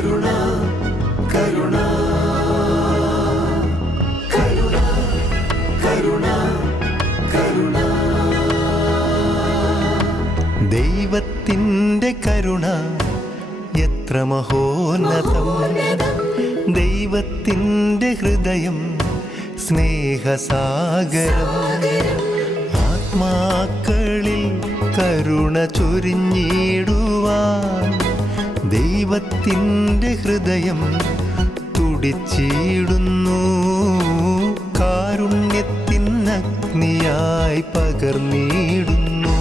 കരുണ കരുണ കരുണ കരുണ കരുണ. ദൈവത്തിൻ്റെ കരുണ എത്ര മഹോന്നതം, ദൈവത്തിൻ്റെ ഹൃദയം സ്നേഹസാഗരം. ആത്മാക്കളിൽ കരുണ ചൊരിഞ്ഞിടുവാൻ ദൈവത്തിൻ്റെ ഹൃദയം തുടിച്ചിടുന്നു. കാരുണ്യത്തിനഗ്നിയായി പകർന്നിടുന്നു.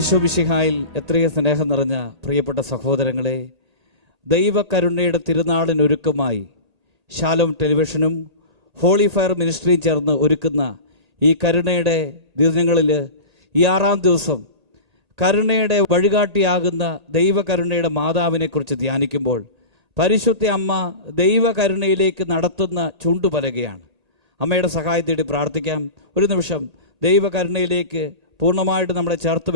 ഈശോമിശിഹായിൽ എത്രയോ സ്നേഹം നിറഞ്ഞ പ്രിയപ്പെട്ട സഹോദരങ്ങളെ, ദൈവകരുണയുടെ തിരുനാളിനൊരുക്കമായി ഷാലോം ടെലിവിഷനും ഹോളി ഫയർ മിനിസ്ട്രിയും ചേർന്ന് ഒരുക്കുന്ന ഈ കരുണയുടെ ദിനങ്ങളിൽ ഈ 6-ാം ദിവസം കരുണയുടെ വഴികാട്ടിയാകുന്ന ദൈവകരുണയുടെ മാതാവിനെക്കുറിച്ച് ധ്യാനിക്കുമ്പോൾ പരിശുദ്ധ അമ്മ ദൈവകരുണയിലേക്ക് നടത്തുന്ന ചുണ്ടുപലകയാണ്. അമ്മയുടെ സഹായത്തോടെ പ്രാർത്ഥിക്കാം. ഒരു നിമിഷം ദൈവകരുണയിലേക്ക് പൂർണ്ണമായിട്ട് നമ്മളെ ചേർത്ത്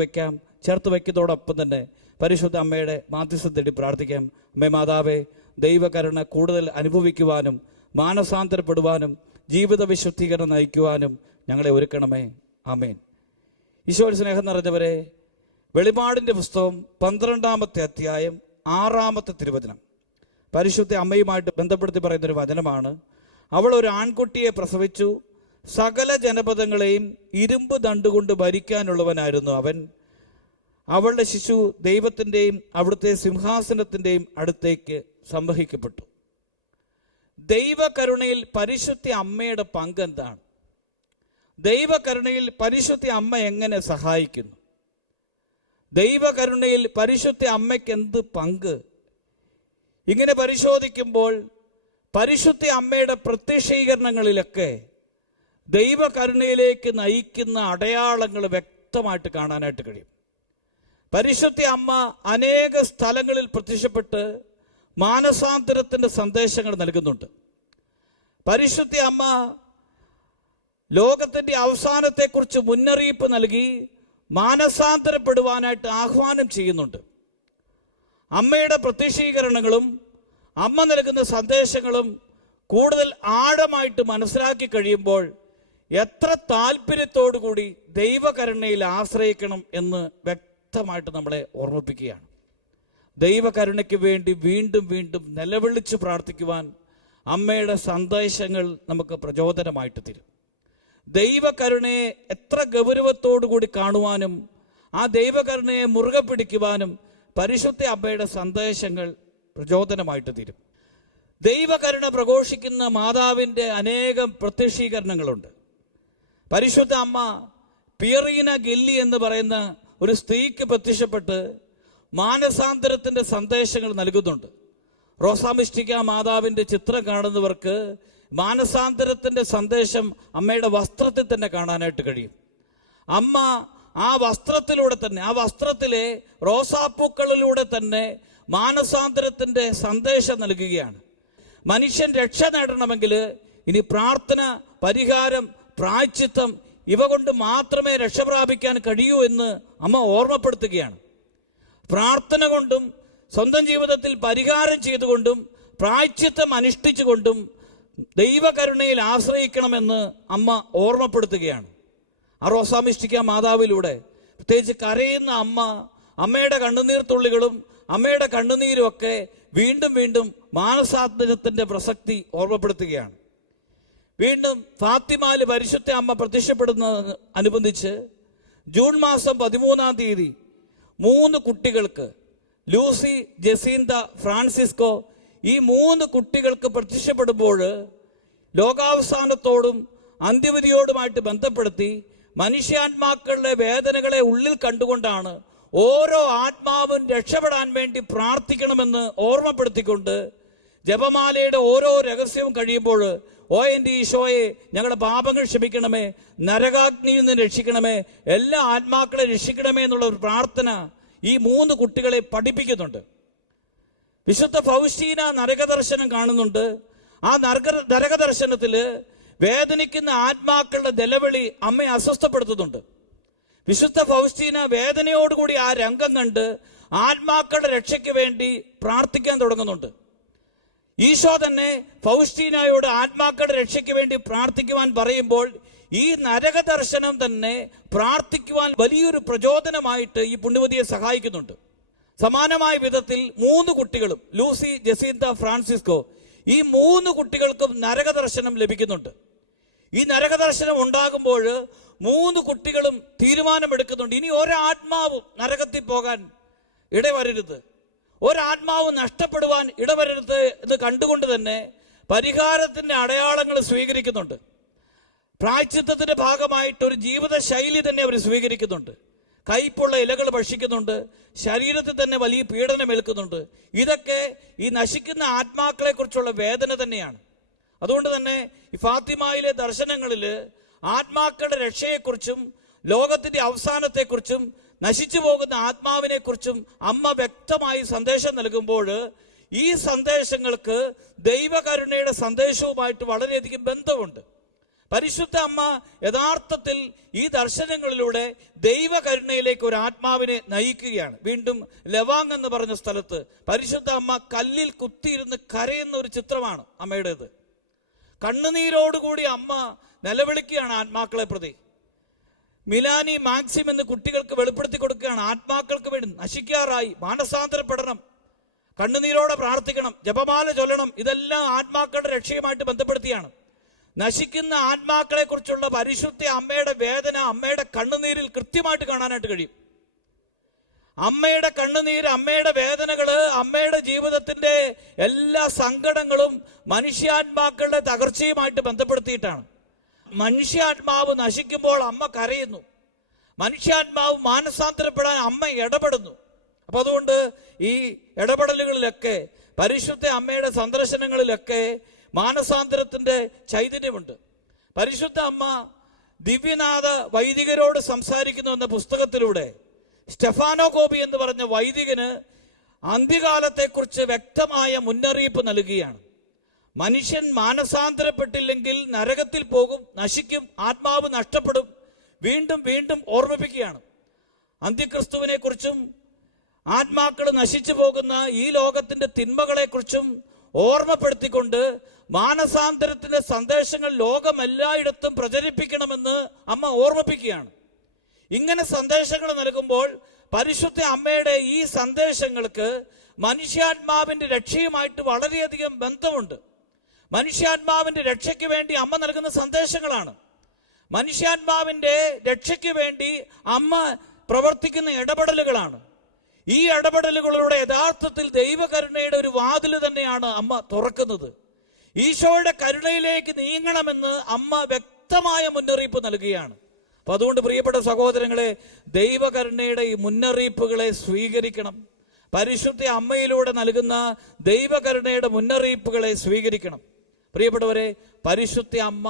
വയ്ക്കുന്നതോടൊപ്പം തന്നെ പരിശുദ്ധ അമ്മയുടെ മാധ്യസ്ഥം തേടി പ്രാർത്ഥിക്കാം. അമ്മേ മാതാവേ, ദൈവകരുണ കൂടുതൽ അനുഭവിക്കുവാനും മാനസാന്തരപ്പെടുവാനും ജീവിത വിശുദ്ധീകരണം നയിക്കുവാനും ഞങ്ങളെ ഒരുക്കണമേ. ആമേൻ. ഈശോയിൽ സ്നേഹം നിറഞ്ഞവരെ, വെളിപാടിൻ്റെ പുസ്തകം 12-ാമത്തെ അധ്യായം 6-ാമത്തെ തിരുവചനം പരിശുദ്ധ അമ്മയുമായിട്ട് ബന്ധപ്പെടുത്തി പറയുന്നൊരു വചനമാണ്. അവൾ ഒരു ആൺകുട്ടിയെ പ്രസവിച്ചു, സകല ജനപദങ്ങളെയും ഇരുമ്പ് ദണ്ടുകൊണ്ട് ഭരിക്കാനുള്ളവനായിരുന്നു അവൻ. അവളുടെ ശിശു ദൈവത്തിൻ്റെയും അവിടുത്തെ സിംഹാസനത്തിൻ്റെയും അടുത്തേക്ക് സംവഹിക്കപ്പെട്ടു. ദൈവകരുണയിൽ പരിശുദ്ധ അമ്മയുടെ പങ്ക് എന്താണ്? ദൈവകരുണയിൽ പരിശുദ്ധ അമ്മ എങ്ങനെ സഹായിക്കുന്നു? ദൈവകരുണയിൽ പരിശുദ്ധ അമ്മയ്ക്ക് എന്ത് പങ്ക്? ഇങ്ങനെ പരിശോധിക്കുമ്പോൾ പരിശുദ്ധ അമ്മയുടെ പ്രത്യക്ഷീകരണങ്ങളിലൊക്കെ ദൈവകരുണയിലേക്ക് നയിക്കുന്ന അടയാളങ്ങൾ വ്യക്തമായിട്ട് കാണാനായിട്ട് കഴിയും. പരിശുദ്ധ അമ്മ അനേക സ്ഥലങ്ങളിൽ പ്രത്യക്ഷപ്പെട്ട് മാനസാന്തരത്തിൻ്റെ സന്ദേശങ്ങൾ നൽകുന്നുണ്ട്. പരിശുദ്ധ അമ്മ ലോകത്തിൻ്റെ അവസാനത്തെക്കുറിച്ച് മുന്നറിയിപ്പ് നൽകി മാനസാന്തരപ്പെടുവാനായിട്ട് ആഹ്വാനം ചെയ്യുന്നുണ്ട്. അമ്മയുടെ പ്രത്യക്ഷീകരണങ്ങളും അമ്മ നൽകുന്ന സന്ദേശങ്ങളും കൂടുതൽ ആഴമായിട്ട് മനസ്സിലാക്കി കഴിയുമ്പോൾ എത്ര താല്പര്യത്തോടു കൂടി ദൈവകരുണയിൽ ആശ്രയിക്കണം എന്ന് വ്യക്തമായിട്ട് നമ്മളെ ഓർമ്മിപ്പിക്കുകയാണ്. ദൈവകരുണയ്ക്ക് വേണ്ടി വീണ്ടും വീണ്ടും നിലവിളിച്ച് പ്രാർത്ഥിക്കുവാൻ അമ്മയുടെ സന്ദേശങ്ങൾ നമുക്ക് പ്രചോദനമായിട്ട് തരും. ദൈവകരുണയെ എത്ര ഗൗരവത്തോടു കൂടി കാണുവാനും ആ ദൈവകരുണയെ മുറുകെ പിടിക്കുവാനും പരിശുദ്ധ അമ്മയുടെ സന്ദേശങ്ങൾ പ്രചോദനമായിട്ട് തരും. ദൈവകരുണ പ്രഘോഷിക്കുന്ന മാതാവിൻ്റെ അനേകം പ്രത്യക്ഷീകരണങ്ങളുണ്ട്. പരിശുദ്ധ അമ്മ പിയറീന ഗില്ലി എന്ന് പറയുന്ന ഒരു സ്ത്രീക്ക് പ്രത്യക്ഷപ്പെട്ട് മാനസാന്തരത്തിൻ്റെ സന്ദേശങ്ങൾ നൽകുന്നുണ്ട്. റോസാമിസ്റ്റിക്ക മാതാവിൻ്റെ ചിത്രം കാണുന്നവർക്ക് മാനസാന്തരത്തിൻ്റെ സന്ദേശം അമ്മയുടെ വസ്ത്രത്തിൽ തന്നെ കാണാനായിട്ട് കഴിയും. അമ്മ ആ വസ്ത്രത്തിലൂടെ തന്നെ, ആ വസ്ത്രത്തിലെ റോസാപ്പൂക്കളിലൂടെ തന്നെ മാനസാന്തരത്തിൻ്റെ സന്ദേശം നൽകുകയാണ്. മനുഷ്യൻ രക്ഷ നേടണമെങ്കിൽ ഇനി പ്രാർത്ഥന, പരിഹാരം, പ്രായശ്ചിത്തം ഇവ കൊണ്ട് മാത്രമേ രക്ഷ പ്രാപിക്കാൻ കഴിയൂ എന്ന് അമ്മ ഓർമ്മപ്പെടുത്തുകയാണ്. പ്രാർത്ഥന കൊണ്ടും സ്വന്തം ജീവിതത്തിൽ പരിഹാരം ചെയ്തുകൊണ്ടും പ്രായശ്ചിത്തം അനുഷ്ഠിച്ചുകൊണ്ടും ദൈവകരുണയിൽ ആശ്രയിക്കണമെന്ന് അമ്മ ഓർമ്മപ്പെടുത്തുകയാണ്. ആ റോസാമിസ്റ്റിക്ക മാതാവിലൂടെ പ്രത്യേകിച്ച് കരയുന്ന അമ്മ, അമ്മയുടെ കണ്ണുനീർ തുള്ളികളും അമ്മയുടെ കണ്ണുനീരും ഒക്കെ വീണ്ടും വീണ്ടും മാനസാന്തരത്തിൻ്റെ പ്രസക്തി ഓർമ്മപ്പെടുത്തുകയാണ്. വീണ്ടും ഫാത്തിമാല് പരിശുദ്ധ അമ്മ പ്രത്യക്ഷപ്പെടുന്നതിന് അനുബന്ധിച്ച് ജൂൺ മാസം 13-ാം തീയതി 3 കുട്ടികൾക്ക്, ലൂസി, ജസീന്ത, ഫ്രാൻസിസ്കോ, ഈ 3 കുട്ടികൾക്ക് പ്രത്യക്ഷപ്പെടുമ്പോൾ ലോകാവസാനത്തോടും അന്ത്യവിധിയോടുമായിട്ട് ബന്ധപ്പെടുത്തി മനുഷ്യാത്മാക്കളുടെ വേദനകളെ ഉള്ളിൽ കണ്ടുകൊണ്ടാണ് ഓരോ ആത്മാവും രക്ഷപ്പെടാൻ വേണ്ടി പ്രാർത്ഥിക്കണമെന്ന് ഓർമ്മപ്പെടുത്തിക്കൊണ്ട് ജപമാലയുടെ ഓരോ രഹസ്യവും കഴിയുമ്പോൾ എൻ്റെ ഈശോയെ ഞങ്ങളുടെ പാപങ്ങൾ ക്ഷമിക്കണമേ, നരകാഗ്നിയിൽ നിന്ന് രക്ഷിക്കണമേ, എല്ലാ ആത്മാക്കളെ രക്ഷിക്കണമേ എന്നുള്ള ഒരു പ്രാർത്ഥന ഈ 3 കുട്ടികളെ പഠിപ്പിക്കുന്നുണ്ട്. വിശുദ്ധ ഫൗസ്റ്റീന നരകദർശനം കാണുന്നുണ്ട്. ആ നരകദർശനത്തില് വേദനിക്കുന്ന ആത്മാക്കളുടെ നിലവിളി അമ്മയെ അസ്വസ്ഥപ്പെടുത്തുന്നുണ്ട്. വിശുദ്ധ ഫൗസ്റ്റീന വേദനയോടുകൂടി ആ രംഗം കണ്ട് ആത്മാക്കളുടെ രക്ഷയ്ക്ക് വേണ്ടി പ്രാർത്ഥിക്കാൻ തുടങ്ങുന്നുണ്ട്. ഈശോ തന്നെ ഫൗസ്റ്റീനയോട് ആത്മാക്കളുടെ രക്ഷയ്ക്ക് വേണ്ടി പ്രാർത്ഥിക്കുവാൻ പറയുമ്പോൾ ഈ നരകദർശനം തന്നെ പ്രാർത്ഥിക്കുവാൻ വലിയൊരു പ്രചോദനമായിട്ട് ഈ പുണ്യവതിയെ സഹായിക്കുന്നുണ്ട്. സമാനമായ വിധത്തിൽ 3 കുട്ടികളും, ലൂസി, ജസീന്ത, ഫ്രാൻസിസ്കോ, ഈ 3 കുട്ടികൾക്കും നരകദർശനം ലഭിക്കുന്നുണ്ട്. ഈ നരകദർശനം ഉണ്ടാകുമ്പോൾ 3 കുട്ടികളും തീരുമാനമെടുക്കുന്നുണ്ട്, ഇനി ഒരാത്മാവും നരകത്തിൽ പോകാൻ ഇടവരരുത്, ഒരാത്മാവ് നഷ്ടപ്പെടുവാൻ ഇടവരരുത് എന്ന് കണ്ടുകൊണ്ട് തന്നെ പരിഹാരത്തിന്റെ അടയാളങ്ങൾ സ്വീകരിക്കുന്നുണ്ട്. പ്രായശ്ചിത്തത്തിന്റെ ഭാഗമായിട്ട് ഒരു ജീവിത ശൈലി തന്നെ അവർ സ്വീകരിക്കുന്നുണ്ട്. കയ്പുള്ള ഇലകൾ ഭക്ഷിക്കുന്നുണ്ട്, ശരീരത്തിൽ തന്നെ വലിയ പീഡനം ഏൽക്കുന്നുണ്ട്. ഇതൊക്കെ ഈ നശിക്കുന്ന ആത്മാക്കളെ കുറിച്ചുള്ള വേദന തന്നെയാണ്. അതുകൊണ്ട് തന്നെ ഈ ഫാത്തിമയിലെ ദർശനങ്ങളിൽ ആത്മാക്കളുടെ രക്ഷയെക്കുറിച്ചും ലോകത്തിന്റെ അവസാനത്തെക്കുറിച്ചും നശിച്ചു പോകുന്ന ആത്മാവിനെ കുറിച്ചും അമ്മ വ്യക്തമായി സന്ദേശം നൽകുമ്പോൾ ഈ സന്ദേശങ്ങൾക്ക് ദൈവകരുണയുടെ സന്ദേശവുമായിട്ട് വളരെയധികം ബന്ധമുണ്ട്. പരിശുദ്ധ അമ്മ യഥാർത്ഥത്തിൽ ഈ ദർശനങ്ങളിലൂടെ ദൈവകരുണയിലേക്ക് ഒരു ആത്മാവിനെ നയിക്കുകയാണ്. വീണ്ടും ലവാങ് എന്ന് പറഞ്ഞ സ്ഥലത്ത് പരിശുദ്ധ അമ്മ കല്ലിൽ കുത്തിയിരുന്ന് കരയുന്ന ഒരു ചിത്രമാണ് അമ്മയുടേത്. കണ്ണുനീരോടുകൂടി അമ്മ നിലവിളിക്കുകയാണ് ആത്മാക്കളെ പ്രതി. മിലാനി, മാക്സിം എന്ന് കുട്ടികൾക്ക് വെളിപ്പെടുത്തി കൊടുക്കുകയാണ്, ആത്മാക്കൾക്ക് വേണ്ടി നശിക്കാറായി, മാനസാന്തരപ്പെടണം, കണ്ണുനീരോടെ പ്രാർത്ഥിക്കണം, ജപമാല ചൊല്ലണം. ഇതെല്ലാം ആത്മാക്കളുടെ രക്ഷയുമായിട്ട് ബന്ധപ്പെടുത്തിയാണ്. നശിക്കുന്ന ആത്മാക്കളെ കുറിച്ചുള്ള പരിശുദ്ധ അമ്മയുടെ വേദന അമ്മയുടെ കണ്ണുനീരിൽ കൃത്യമായിട്ട് കാണാനായിട്ട് കഴിയും. അമ്മയുടെ കണ്ണുനീര്, അമ്മയുടെ വേദനകള്, അമ്മയുടെ ജീവിതത്തിന്റെ എല്ലാ സങ്കടങ്ങളും മനുഷ്യാത്മാക്കളുടെ തകർച്ചയുമായിട്ട് ബന്ധപ്പെടുത്തിയിട്ടാണ്. മനുഷ്യാത്മാവ് നശിക്കുമ്പോൾ അമ്മ കരയുന്നു, മനുഷ്യാത്മാവ് മാനസാന്തരപ്പെടാൻ അമ്മ ഇടപെടുന്നു. അപ്പൊ അതുകൊണ്ട് ഈ ഇടപെടലുകളിലൊക്കെ, പരിശുദ്ധ അമ്മയുടെ സന്ദർശനങ്ങളിലൊക്കെ മാനസാന്തരത്തിന്റെ ചൈതന്യമുണ്ട്. പരിശുദ്ധ അമ്മ ദിവ്യനാഥ വൈദികരോട് സംസാരിക്കുന്നു എന്ന പുസ്തകത്തിലൂടെ സ്റ്റെഫാനോ ഗോപി എന്ന് പറഞ്ഞ വൈദികന് അന്ത്യകാലത്തെക്കുറിച്ച് വ്യക്തമായ മുന്നറിയിപ്പ് നൽകുകയാണ്. മനുഷ്യൻ മാനസാന്തരപ്പെട്ടില്ലെങ്കിൽ നരകത്തിൽ പോകും, നശിക്കും, ആത്മാവ് നഷ്ടപ്പെടും. വീണ്ടും വീണ്ടും ഓർമ്മിപ്പിക്കുകയാണ്. അന്ത്യക്രിസ്തുവിനെ കുറിച്ചും ആത്മാക്കൾ നശിച്ചു പോകുന്ന ഈ ലോകത്തിന്റെ തിന്മകളെക്കുറിച്ചും ഓർമ്മപ്പെടുത്തിക്കൊണ്ട് മാനസാന്തരത്തിന്റെ സന്ദേശങ്ങൾ ലോകമെല്ലായിടത്തും പ്രചരിപ്പിക്കണമെന്ന് അമ്മ ഓർമ്മിപ്പിക്കുകയാണ്. ഇങ്ങനെ സന്ദേശങ്ങൾ നൽകുമ്പോൾ പരിശുദ്ധ അമ്മയുടെ ഈ സന്ദേശങ്ങൾക്ക് മനുഷ്യാത്മാവിന്റെ രക്ഷയുമായിട്ട് വളരെയധികം ബന്ധമുണ്ട്. മനുഷ്യാത്മാവിന്റെ രക്ഷയ്ക്ക് വേണ്ടി അമ്മ നൽകുന്ന സന്ദേശങ്ങളാണ്. മനുഷ്യാത്മാവിന്റെ രക്ഷയ്ക്ക് വേണ്ടി അമ്മ പ്രവർത്തിക്കുന്ന ഇടപെടലുകളാണ്. ഈ ഇടപെടലുകളിലൂടെ യഥാർത്ഥത്തിൽ ദൈവകരുണയുടെ ഒരു വാതിൽ തന്നെയാണ് അമ്മ തുറക്കുന്നത്. ഈശോയുടെ കരുണയിലേക്ക് നീങ്ങണമെന്ന് അമ്മ വ്യക്തമായ മുന്നറിയിപ്പ് നൽകുകയാണ്. അപ്പൊ അതുകൊണ്ട് പ്രിയപ്പെട്ട സഹോദരങ്ങളെ, ദൈവകരുണയുടെ ഈ മുന്നറിയിപ്പുകളെ സ്വീകരിക്കണം. പരിശുദ്ധ അമ്മയിലൂടെ നൽകുന്ന ദൈവകരുണയുടെ മുന്നറിയിപ്പുകളെ സ്വീകരിക്കണം. പ്രിയപ്പെട്ടവരെ, പരിശുദ്ധ അമ്മ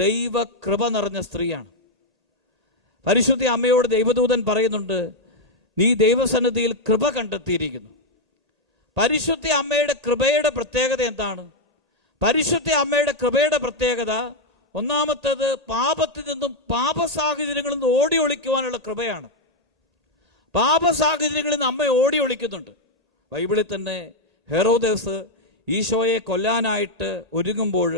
ദൈവകൃപ നിറഞ്ഞ സ്ത്രീയാണ്. പരിശുദ്ധ അമ്മയോട് ദൈവദൂതൻ പറയുന്നുണ്ട്, നീ ദൈവസന്നിധിയിൽ കൃപ കണ്ടെത്തിയിരിക്കുന്നു. പരിശുദ്ധ അമ്മയുടെ കൃപയുടെ പ്രത്യേകത എന്താണ്? പരിശുദ്ധ അമ്മയുടെ കൃപയുടെ പ്രത്യേകത ഒന്നാമത്തേത് പാപത്തിൽ നിന്നും പാപസാഹചര്യങ്ങളിൽ നിന്ന് ഓടി ഒളിക്കുവാനുള്ള കൃപയാണ്. പാപസാഹചര്യങ്ങളിൽ നിന്ന് അമ്മ ഓടി ഒളിക്കുന്നുണ്ട്. ബൈബിളിൽ തന്നെ ഹെറോദേസ് ഈശോയെ കൊല്ലാനായിട്ട് ഒരുങ്ങുമ്പോൾ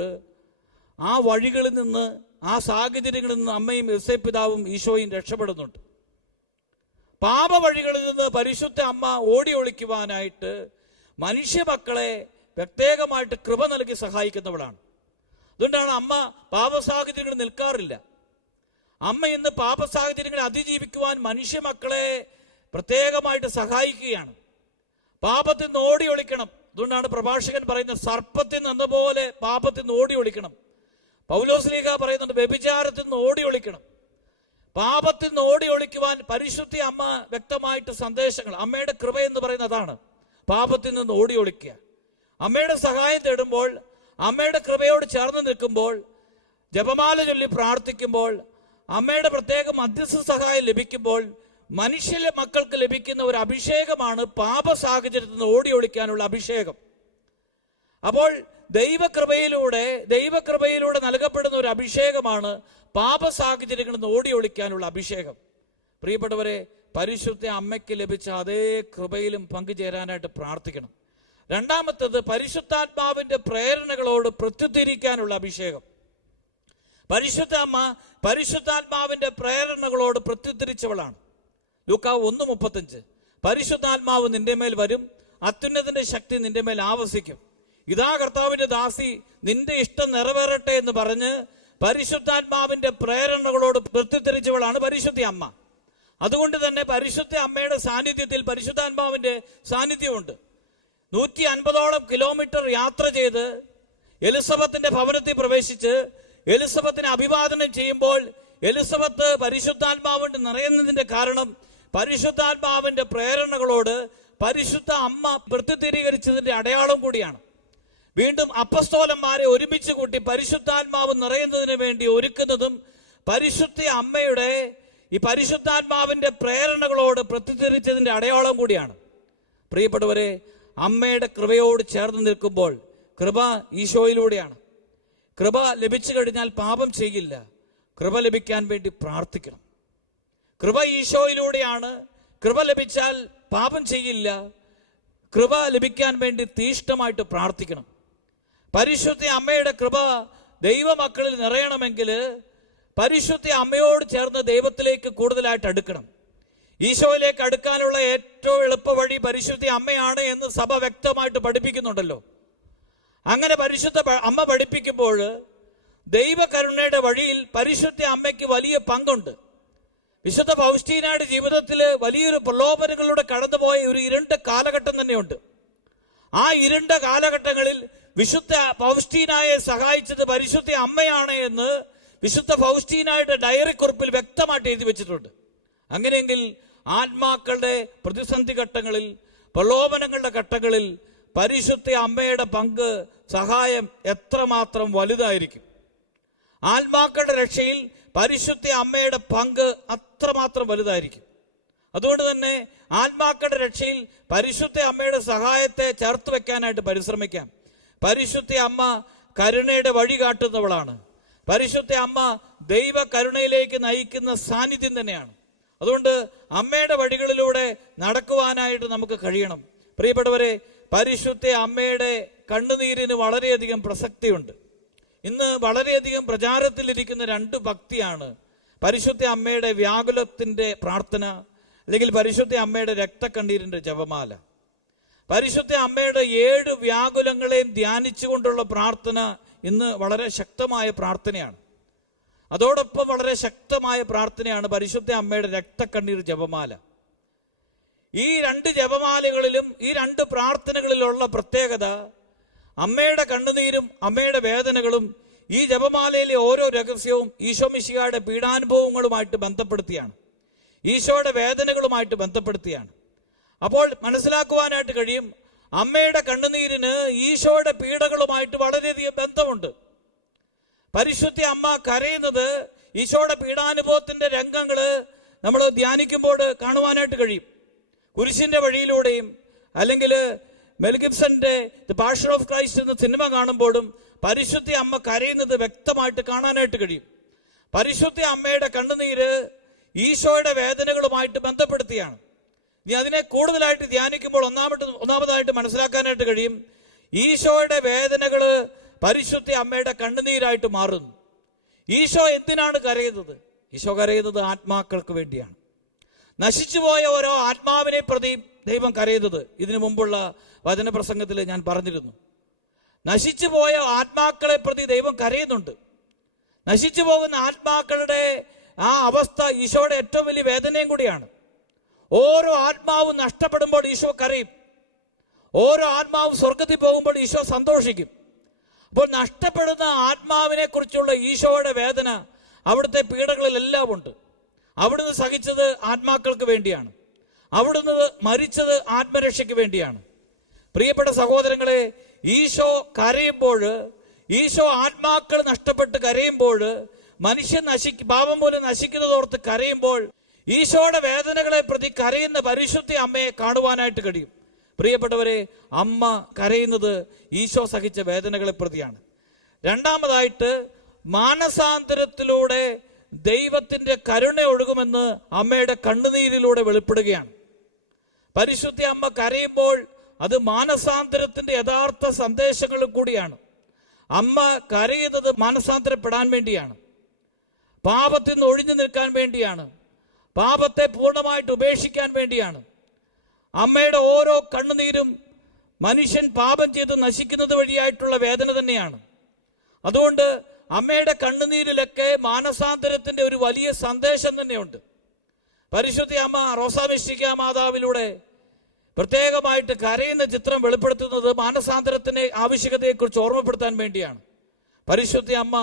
ആ വഴികളിൽ നിന്ന്, ആ സാഹചര്യങ്ങളിൽ നിന്ന് അമ്മയും യോസേപ്പിതാവും ഈശോയും രക്ഷപ്പെടുന്നുണ്ട്. പാപവഴികളിൽ നിന്ന് പരിശുദ്ധ അമ്മ ഓടി ഒളിക്കുവാനായിട്ട് മനുഷ്യമക്കളെ പ്രത്യേകമായിട്ട് കൃപ നൽകി സഹായിക്കുന്നവളാണ്. അതുകൊണ്ടാണ് അമ്മ പാപസാഹചര്യങ്ങളിൽ നിൽക്കാറില്ല. അമ്മ ഇന്ന് പാപസാഹചര്യങ്ങളെ അതിജീവിക്കുവാൻ മനുഷ്യമക്കളെ പ്രത്യേകമായിട്ട് സഹായിക്കുകയാണ്. പാപത്തിൽ നിന്ന് ഓടി ഒളിക്കണം. അതുകൊണ്ടാണ് പ്രഭാഷകൻ പറയുന്നത്, സർപ്പത്തിൽ നിന്നപോലെ പാപത്തിൽ നിന്ന് ഓടി ഒളിക്കണം. പൗലോസ്ലീഹ പറയുന്നുണ്ട്, വ്യഭിചാരത്തിൽ നിന്ന് ഓടി ഒളിക്കണം. പാപത്തിൽ നിന്ന് ഓടി ഒളിക്കുവാൻ പരിശുദ്ധ അമ്മ വ്യക്തമായിട്ട് സന്ദേശങ്ങൾ, അമ്മയുടെ കൃപ എന്ന് പറയുന്നത് അതാണ്. പാപത്തിൽ നിന്ന് ഓടി ഒളിക്കുക, അമ്മയുടെ സഹായം തേടുമ്പോൾ, അമ്മയുടെ കൃപയോട് ചേർന്ന് നിൽക്കുമ്പോൾ, ജപമാല ചൊല്ലി പ്രാർത്ഥിക്കുമ്പോൾ, അമ്മയുടെ പ്രത്യേക മധ്യസ്ഥ സഹായം ലഭിക്കുമ്പോൾ മനുഷ്യ മക്കൾക്ക് ലഭിക്കുന്ന ഒരു അഭിഷേകമാണ് പാപ സാഹചര്യത്തിൽ നിന്ന് ഓടി ഒളിക്കാനുള്ള അഭിഷേകം. അപ്പോൾ ദൈവകൃപയിലൂടെ നൽകപ്പെടുന്ന ഒരു അഭിഷേകമാണ് പാപ സാഹചര്യങ്ങളിൽ നിന്ന് ഓടി ഒളിക്കാനുള്ള അഭിഷേകം. പ്രിയപ്പെട്ടവരെ, പരിശുദ്ധ അമ്മയ്ക്ക് ലഭിച്ച അതേ കൃപയിലും പങ്കുചേരാനായിട്ട് പ്രാർത്ഥിക്കണം. രണ്ടാമത്തേത് പരിശുദ്ധാത്മാവിന്റെ പ്രേരണകളോട് പ്രത്യുദ്ധരിക്കാനുള്ള അഭിഷേകം. പരിശുദ്ധ അമ്മ പരിശുദ്ധാത്മാവിന്റെ പ്രേരണകളോട് പ്രത്യുദ്ധരിച്ചവളാണ്. ലൂക്കാ 1:35, പരിശുദ്ധാത്മാവ് നിന്റെ മേൽ വരും, അത്യുന്നതന്റെ ശക്തി നിന്റെ മേൽ ആവസിക്കും. ഇതാ കർത്താവിന്റെ ദാസി, നിന്റെ ഇഷ്ടം നിറവേറട്ടെ എന്ന് പറഞ്ഞ് പരിശുദ്ധാത്മാവിന്റെ പ്രേരണകളോട് പ്രത്യുദ്ധരിച്ചവളാണ് പരിശുദ്ധ അമ്മ. അതുകൊണ്ട് തന്നെ പരിശുദ്ധ അമ്മയുടെ സാന്നിധ്യത്തിൽ പരിശുദ്ധാത്മാവിന്റെ സാന്നിധ്യമുണ്ട്. 150ഓളം കിലോമീറ്റർ യാത്ര ചെയ്ത് എലിസബത്തിന്റെ ഭവനത്തിൽ പ്രവേശിച്ച് എലിസബത്തിനെ അഭിവാദനം ചെയ്യുമ്പോൾ എലിസബത്ത് പരിശുദ്ധാത്മാവിന്റെ നിറയുന്നതിന്റെ കാരണം പരിശുദ്ധാത്മാവിന്റെ പ്രേരണകളോട് പരിശുദ്ധ അമ്മ പ്രത്യുദ്ധീകരിച്ചതിന്റെ അടയാളം കൂടിയാണ്. വീണ്ടും അപ്പസ്തോലന്മാരെ ഒരുമിച്ച് കൂട്ടി പരിശുദ്ധാത്മാവ് നിറയുന്നതിന് വേണ്ടി ഒരുക്കുന്നതും പരിശുദ്ധ അമ്മയുടെ ഈ പരിശുദ്ധാത്മാവിന്റെ പ്രേരണകളോട് പ്രത്യുദ്ധരിച്ചതിന്റെ അടയാളം കൂടിയാണ്. പ്രിയപ്പെട്ടവരെ, അമ്മയുടെ കൃപയോട് ചേർന്ന് നിൽക്കുമ്പോൾ കൃപ ഈശോയിലൂടെയാണ്. കൃപ ലഭിച്ചു കഴിഞ്ഞാൽ പാപം ചെയ്യില്ല. കൃപ ലഭിക്കാൻ വേണ്ടി പ്രാർത്ഥിക്കണം. കൃപ ഈശോയിലൂടെയാണ്. കൃപ ലഭിച്ചാൽ പാപം ചെയ്യില്ല. കൃപ ലഭിക്കാൻ വേണ്ടി തീഷ്ണമായിട്ട് പ്രാർത്ഥിക്കണം. പരിശുദ്ധ അമ്മയുടെ കൃപ ദൈവമക്കളിൽ നിറയണമെങ്കിൽ പരിശുദ്ധ അമ്മയോട് ചേർന്ന് ദൈവത്തിലേക്ക് കൂടുതലായിട്ട് അടുക്കണം. ഈശോയിലേക്ക് അടുക്കാനുള്ള ഏറ്റവും എളുപ്പ വഴി പരിശുദ്ധ അമ്മയാണ് എന്ന് സഭ വ്യക്തമായിട്ട് പഠിപ്പിക്കുന്നുണ്ടല്ലോ. അങ്ങനെ പരിശുദ്ധ അമ്മ പഠിപ്പിക്കുമ്പോൾ ദൈവകരുണയുടെ വഴിയിൽ പരിശുദ്ധ അമ്മയ്ക്ക് വലിയ പങ്കുണ്ട്. വിശുദ്ധ ഫൗസ്റ്റീനയുടെ ജീവിതത്തിൽ വലിയൊരു പ്രലോഭനങ്ങളിലൂടെ കടന്നുപോയ ഒരു ഇരുണ്ട കാലഘട്ടം തന്നെയുണ്ട്. ആ ഇരുണ്ട കാലഘട്ടങ്ങളിൽ വിശുദ്ധ ഫൗസ്റ്റീനായെ സഹായിച്ചത് പരിശുദ്ധ അമ്മയാണ് എന്ന് വിശുദ്ധ ഫൗസ്റ്റീനായുടെ ഡയറി കുറിപ്പിൽ വ്യക്തമായിട്ട് എഴുതി വെച്ചിട്ടുണ്ട്. അങ്ങനെയെങ്കിൽ ആത്മാക്കളുടെ പ്രതിസന്ധി ഘട്ടങ്ങളിൽ, പ്രലോഭനങ്ങളുടെ ഘട്ടങ്ങളിൽ പരിശുദ്ധ അമ്മയുടെ പങ്ക്, സഹായം എത്രമാത്രം വലുതായിരിക്കും. ആത്മാക്കളുടെ രക്ഷയിൽ പരിശുദ്ധ അമ്മയുടെ പങ്ക് അത്രമാത്രം വലുതായിരിക്കും. അതുകൊണ്ട് തന്നെ ആത്മാക്കളുടെ രക്ഷയിൽ പരിശുദ്ധ അമ്മയുടെ സഹായത്തെ ചേർത്ത് വെക്കാനായിട്ട് പരിശ്രമിക്കാം. പരിശുദ്ധ അമ്മ കരുണയുടെ വഴി കാട്ടുന്നവളാണ്. പരിശുദ്ധ അമ്മ ദൈവ കരുണയിലേക്ക് നയിക്കുന്ന സാന്നിധ്യം തന്നെയാണ്. അതുകൊണ്ട് അമ്മയുടെ വഴികളിലൂടെ നടക്കുവാനായിട്ട് നമുക്ക് കഴിയണം. പ്രിയപ്പെട്ടവരെ, പരിശുദ്ധ അമ്മയുടെ കണ്ണുനീരിന് വളരെയധികം പ്രസക്തിയുണ്ട്. ഇന്ന് വളരെയധികം പ്രചാരത്തിലിരിക്കുന്ന രണ്ട് ഭക്തിയാണ് പരിശുദ്ധ അമ്മയുടെ വ്യാകുലത്തിന്റെ പ്രാർത്ഥന, അല്ലെങ്കിൽ പരിശുദ്ധ അമ്മയുടെ രക്തക്കണ്ണീരിന്റെ ജപമാല. പരിശുദ്ധ അമ്മയുടെ 7 വ്യാകുലങ്ങളെയും ധ്യാനിച്ചുകൊണ്ടുള്ള പ്രാർത്ഥന ഇന്ന് വളരെ ശക്തമായ പ്രാർത്ഥനയാണ്. അതോടൊപ്പം വളരെ ശക്തമായ പ്രാർത്ഥനയാണ് പരിശുദ്ധ അമ്മയുടെ രക്തക്കണ്ണീർ ജപമാല. ഈ 2 ജപമാലകളിലും ഈ 2 പ്രാർത്ഥനകളിലുള്ള പ്രത്യേകത, അമ്മയുടെ കണ്ണുനീരും അമ്മയുടെ വേദനകളും ഈ ജപമാലയിലെ ഓരോ രഹസ്യവും ഈശോ മിശിഹായുടെ പീഡാനുഭവങ്ങളുമായിട്ട് ബന്ധപ്പെടുത്തിയാണ്, ഈശോയുടെ വേദനകളുമായിട്ട് ബന്ധപ്പെടുത്തിയാണ്. അപ്പോൾ മനസ്സിലാക്കുവാനായിട്ട് കഴിയും, അമ്മയുടെ കണ്ണുനീരിന് ഈശോയുടെ പീഡകളുമായിട്ട് വളരെയധികം ബന്ധമുണ്ട്. പരിശുദ്ധ അമ്മ കരയുന്നത് ഈശോയുടെ പീഡാനുഭവത്തിന്റെ രംഗങ്ങള് നമ്മൾ ധ്യാനിക്കുമ്പോൾ കാണുവാനായിട്ട് കഴിയും. കുരിശിന്റെ വഴിയിലൂടെയും അല്ലെങ്കിൽ മെൽ ഗിബ്സന്റെ ദി പാഷൻ ഓഫ് ക്രൈസ്റ്റ് എന്ന സിനിമ കാണുമ്പോഴും പരിശുദ്ധ അമ്മ കരയുന്നത് വ്യക്തമായിട്ട് കാണാനായിട്ട് കഴിയും. പരിശുദ്ധ അമ്മയുടെ കണ്ണുനീര് ഈശോയുടെ വേദനകളുമായിട്ട് ബന്ധപ്പെടുത്തിയാണ്. ഇനി അതിനെ കൂടുതലായിട്ട് ധ്യാനിക്കുമ്പോൾ ഒന്നാമതായിട്ട് മനസ്സിലാക്കാനായിട്ട് കഴിയും, ഈശോയുടെ വേദനകള് പരിശുദ്ധ അമ്മയുടെ കണ്ണുനീരായിട്ട് മാറുന്നു. ഈശോ എന്തിനാണ് കരയുന്നത്? ഈശോ കരയുന്നത് ആത്മാക്കൾക്ക് വേണ്ടിയാണ്. നശിച്ചുപോയ ഓരോ ആത്മാവിനെ പ്രതി ദൈവം കരയുന്നത് ഇതിനു മുമ്പുള്ള വചനപ്രസംഗത്തിൽ ഞാൻ പറഞ്ഞിരുന്നു. നശിച്ചുപോയ ആത്മാക്കളെ പ്രതി ദൈവം കരയുന്നുണ്ട്. നശിച്ചു പോകുന്ന ആത്മാക്കളുടെ ആ അവസ്ഥ ഈശോയുടെ ഏറ്റവും വലിയ വേദനയും കൂടിയാണ്. ഓരോ ആത്മാവും നഷ്ടപ്പെടുമ്പോൾ ഈശോ കരയും. ഓരോ ആത്മാവും സ്വർഗത്തിൽ പോകുമ്പോൾ ഈശോ സന്തോഷിക്കും. അപ്പോൾ നഷ്ടപ്പെടുന്ന ആത്മാവിനെ കുറിച്ചുള്ള ഈശോയുടെ വേദന അവിടുത്തെ പീഡകളിലെല്ലാം ഉണ്ട്. അവിടുന്ന് സഹിച്ചത് ആത്മാക്കൾക്ക് വേണ്ടിയാണ്. അവിടുന്ന് മരിച്ചത് ആത്മരക്ഷയ്ക്ക് വേണ്ടിയാണ്. പ്രിയപ്പെട്ട സഹോദരങ്ങളെ, ഈശോ കരയുമ്പോൾ, ഈശോ ആത്മാക്കൾ നഷ്ടപ്പെട്ട് കരയുമ്പോൾ, മനുഷ്യൻ പാപം പോലും നശിക്കുന്നതോർത്ത് കരയുമ്പോൾ ഈശോയുടെ വേദനകളെ പ്രതി കരയുന്ന പരിശുദ്ധ അമ്മയെ കാണുവാനായിട്ട് കഴിയും. പ്രിയപ്പെട്ടവരെ, അമ്മ കരയുന്നത് ഈശോ സഹിച്ച വേദനകളെ പ്രതിയാണ്. രണ്ടാമതായിട്ട്, മാനസാന്തരത്തിലൂടെ ദൈവത്തിന്റെ കരുണ ഒഴുകുമെന്ന് അമ്മയുടെ കണ്ണുനീരിലൂടെ വെളിപ്പെടുകയാണ്. പരിശുദ്ധ അമ്മ കരയുമ്പോൾ അത് മാനസാന്തരത്തിന്റെ യഥാർത്ഥ സന്ദേശങ്ങൾ കൂടിയാണ്. അമ്മ കരയുന്നത് മാനസാന്തരപ്പെടാൻ വേണ്ടിയാണ്, പാപത്തിൽ നിന്ന് ഒഴിഞ്ഞു നിൽക്കാൻ വേണ്ടിയാണ്, പാപത്തെ പൂർണ്ണമായിട്ട് ഉപേക്ഷിക്കാൻ വേണ്ടിയാണ്. അമ്മയുടെ ഓരോ കണ്ണുനീരും മനുഷ്യൻ പാപം ചെയ്ത് നശിക്കുന്നത് വഴിയായിട്ടുള്ള വേദന തന്നെയാണ്. അതുകൊണ്ട് അമ്മയുടെ കണ്ണുനീരിലൊക്കെ മാനസാന്തരത്തിന്റെ ഒരു വലിയ സന്ദേശം തന്നെയുണ്ട്. പരിശുദ്ധ അമ്മ റോസാമിശിക മാതാവിലൂടെ പ്രത്യേകമായിട്ട് കരയുന്ന ചിത്രം വെളിപ്പെടുത്തുന്നത് മാനസാന്തരത്തിന്റെ ആവശ്യകതയെക്കുറിച്ച് ഓർമ്മപ്പെടുത്താൻ വേണ്ടിയാണ്. പരിശുദ്ധ അമ്മ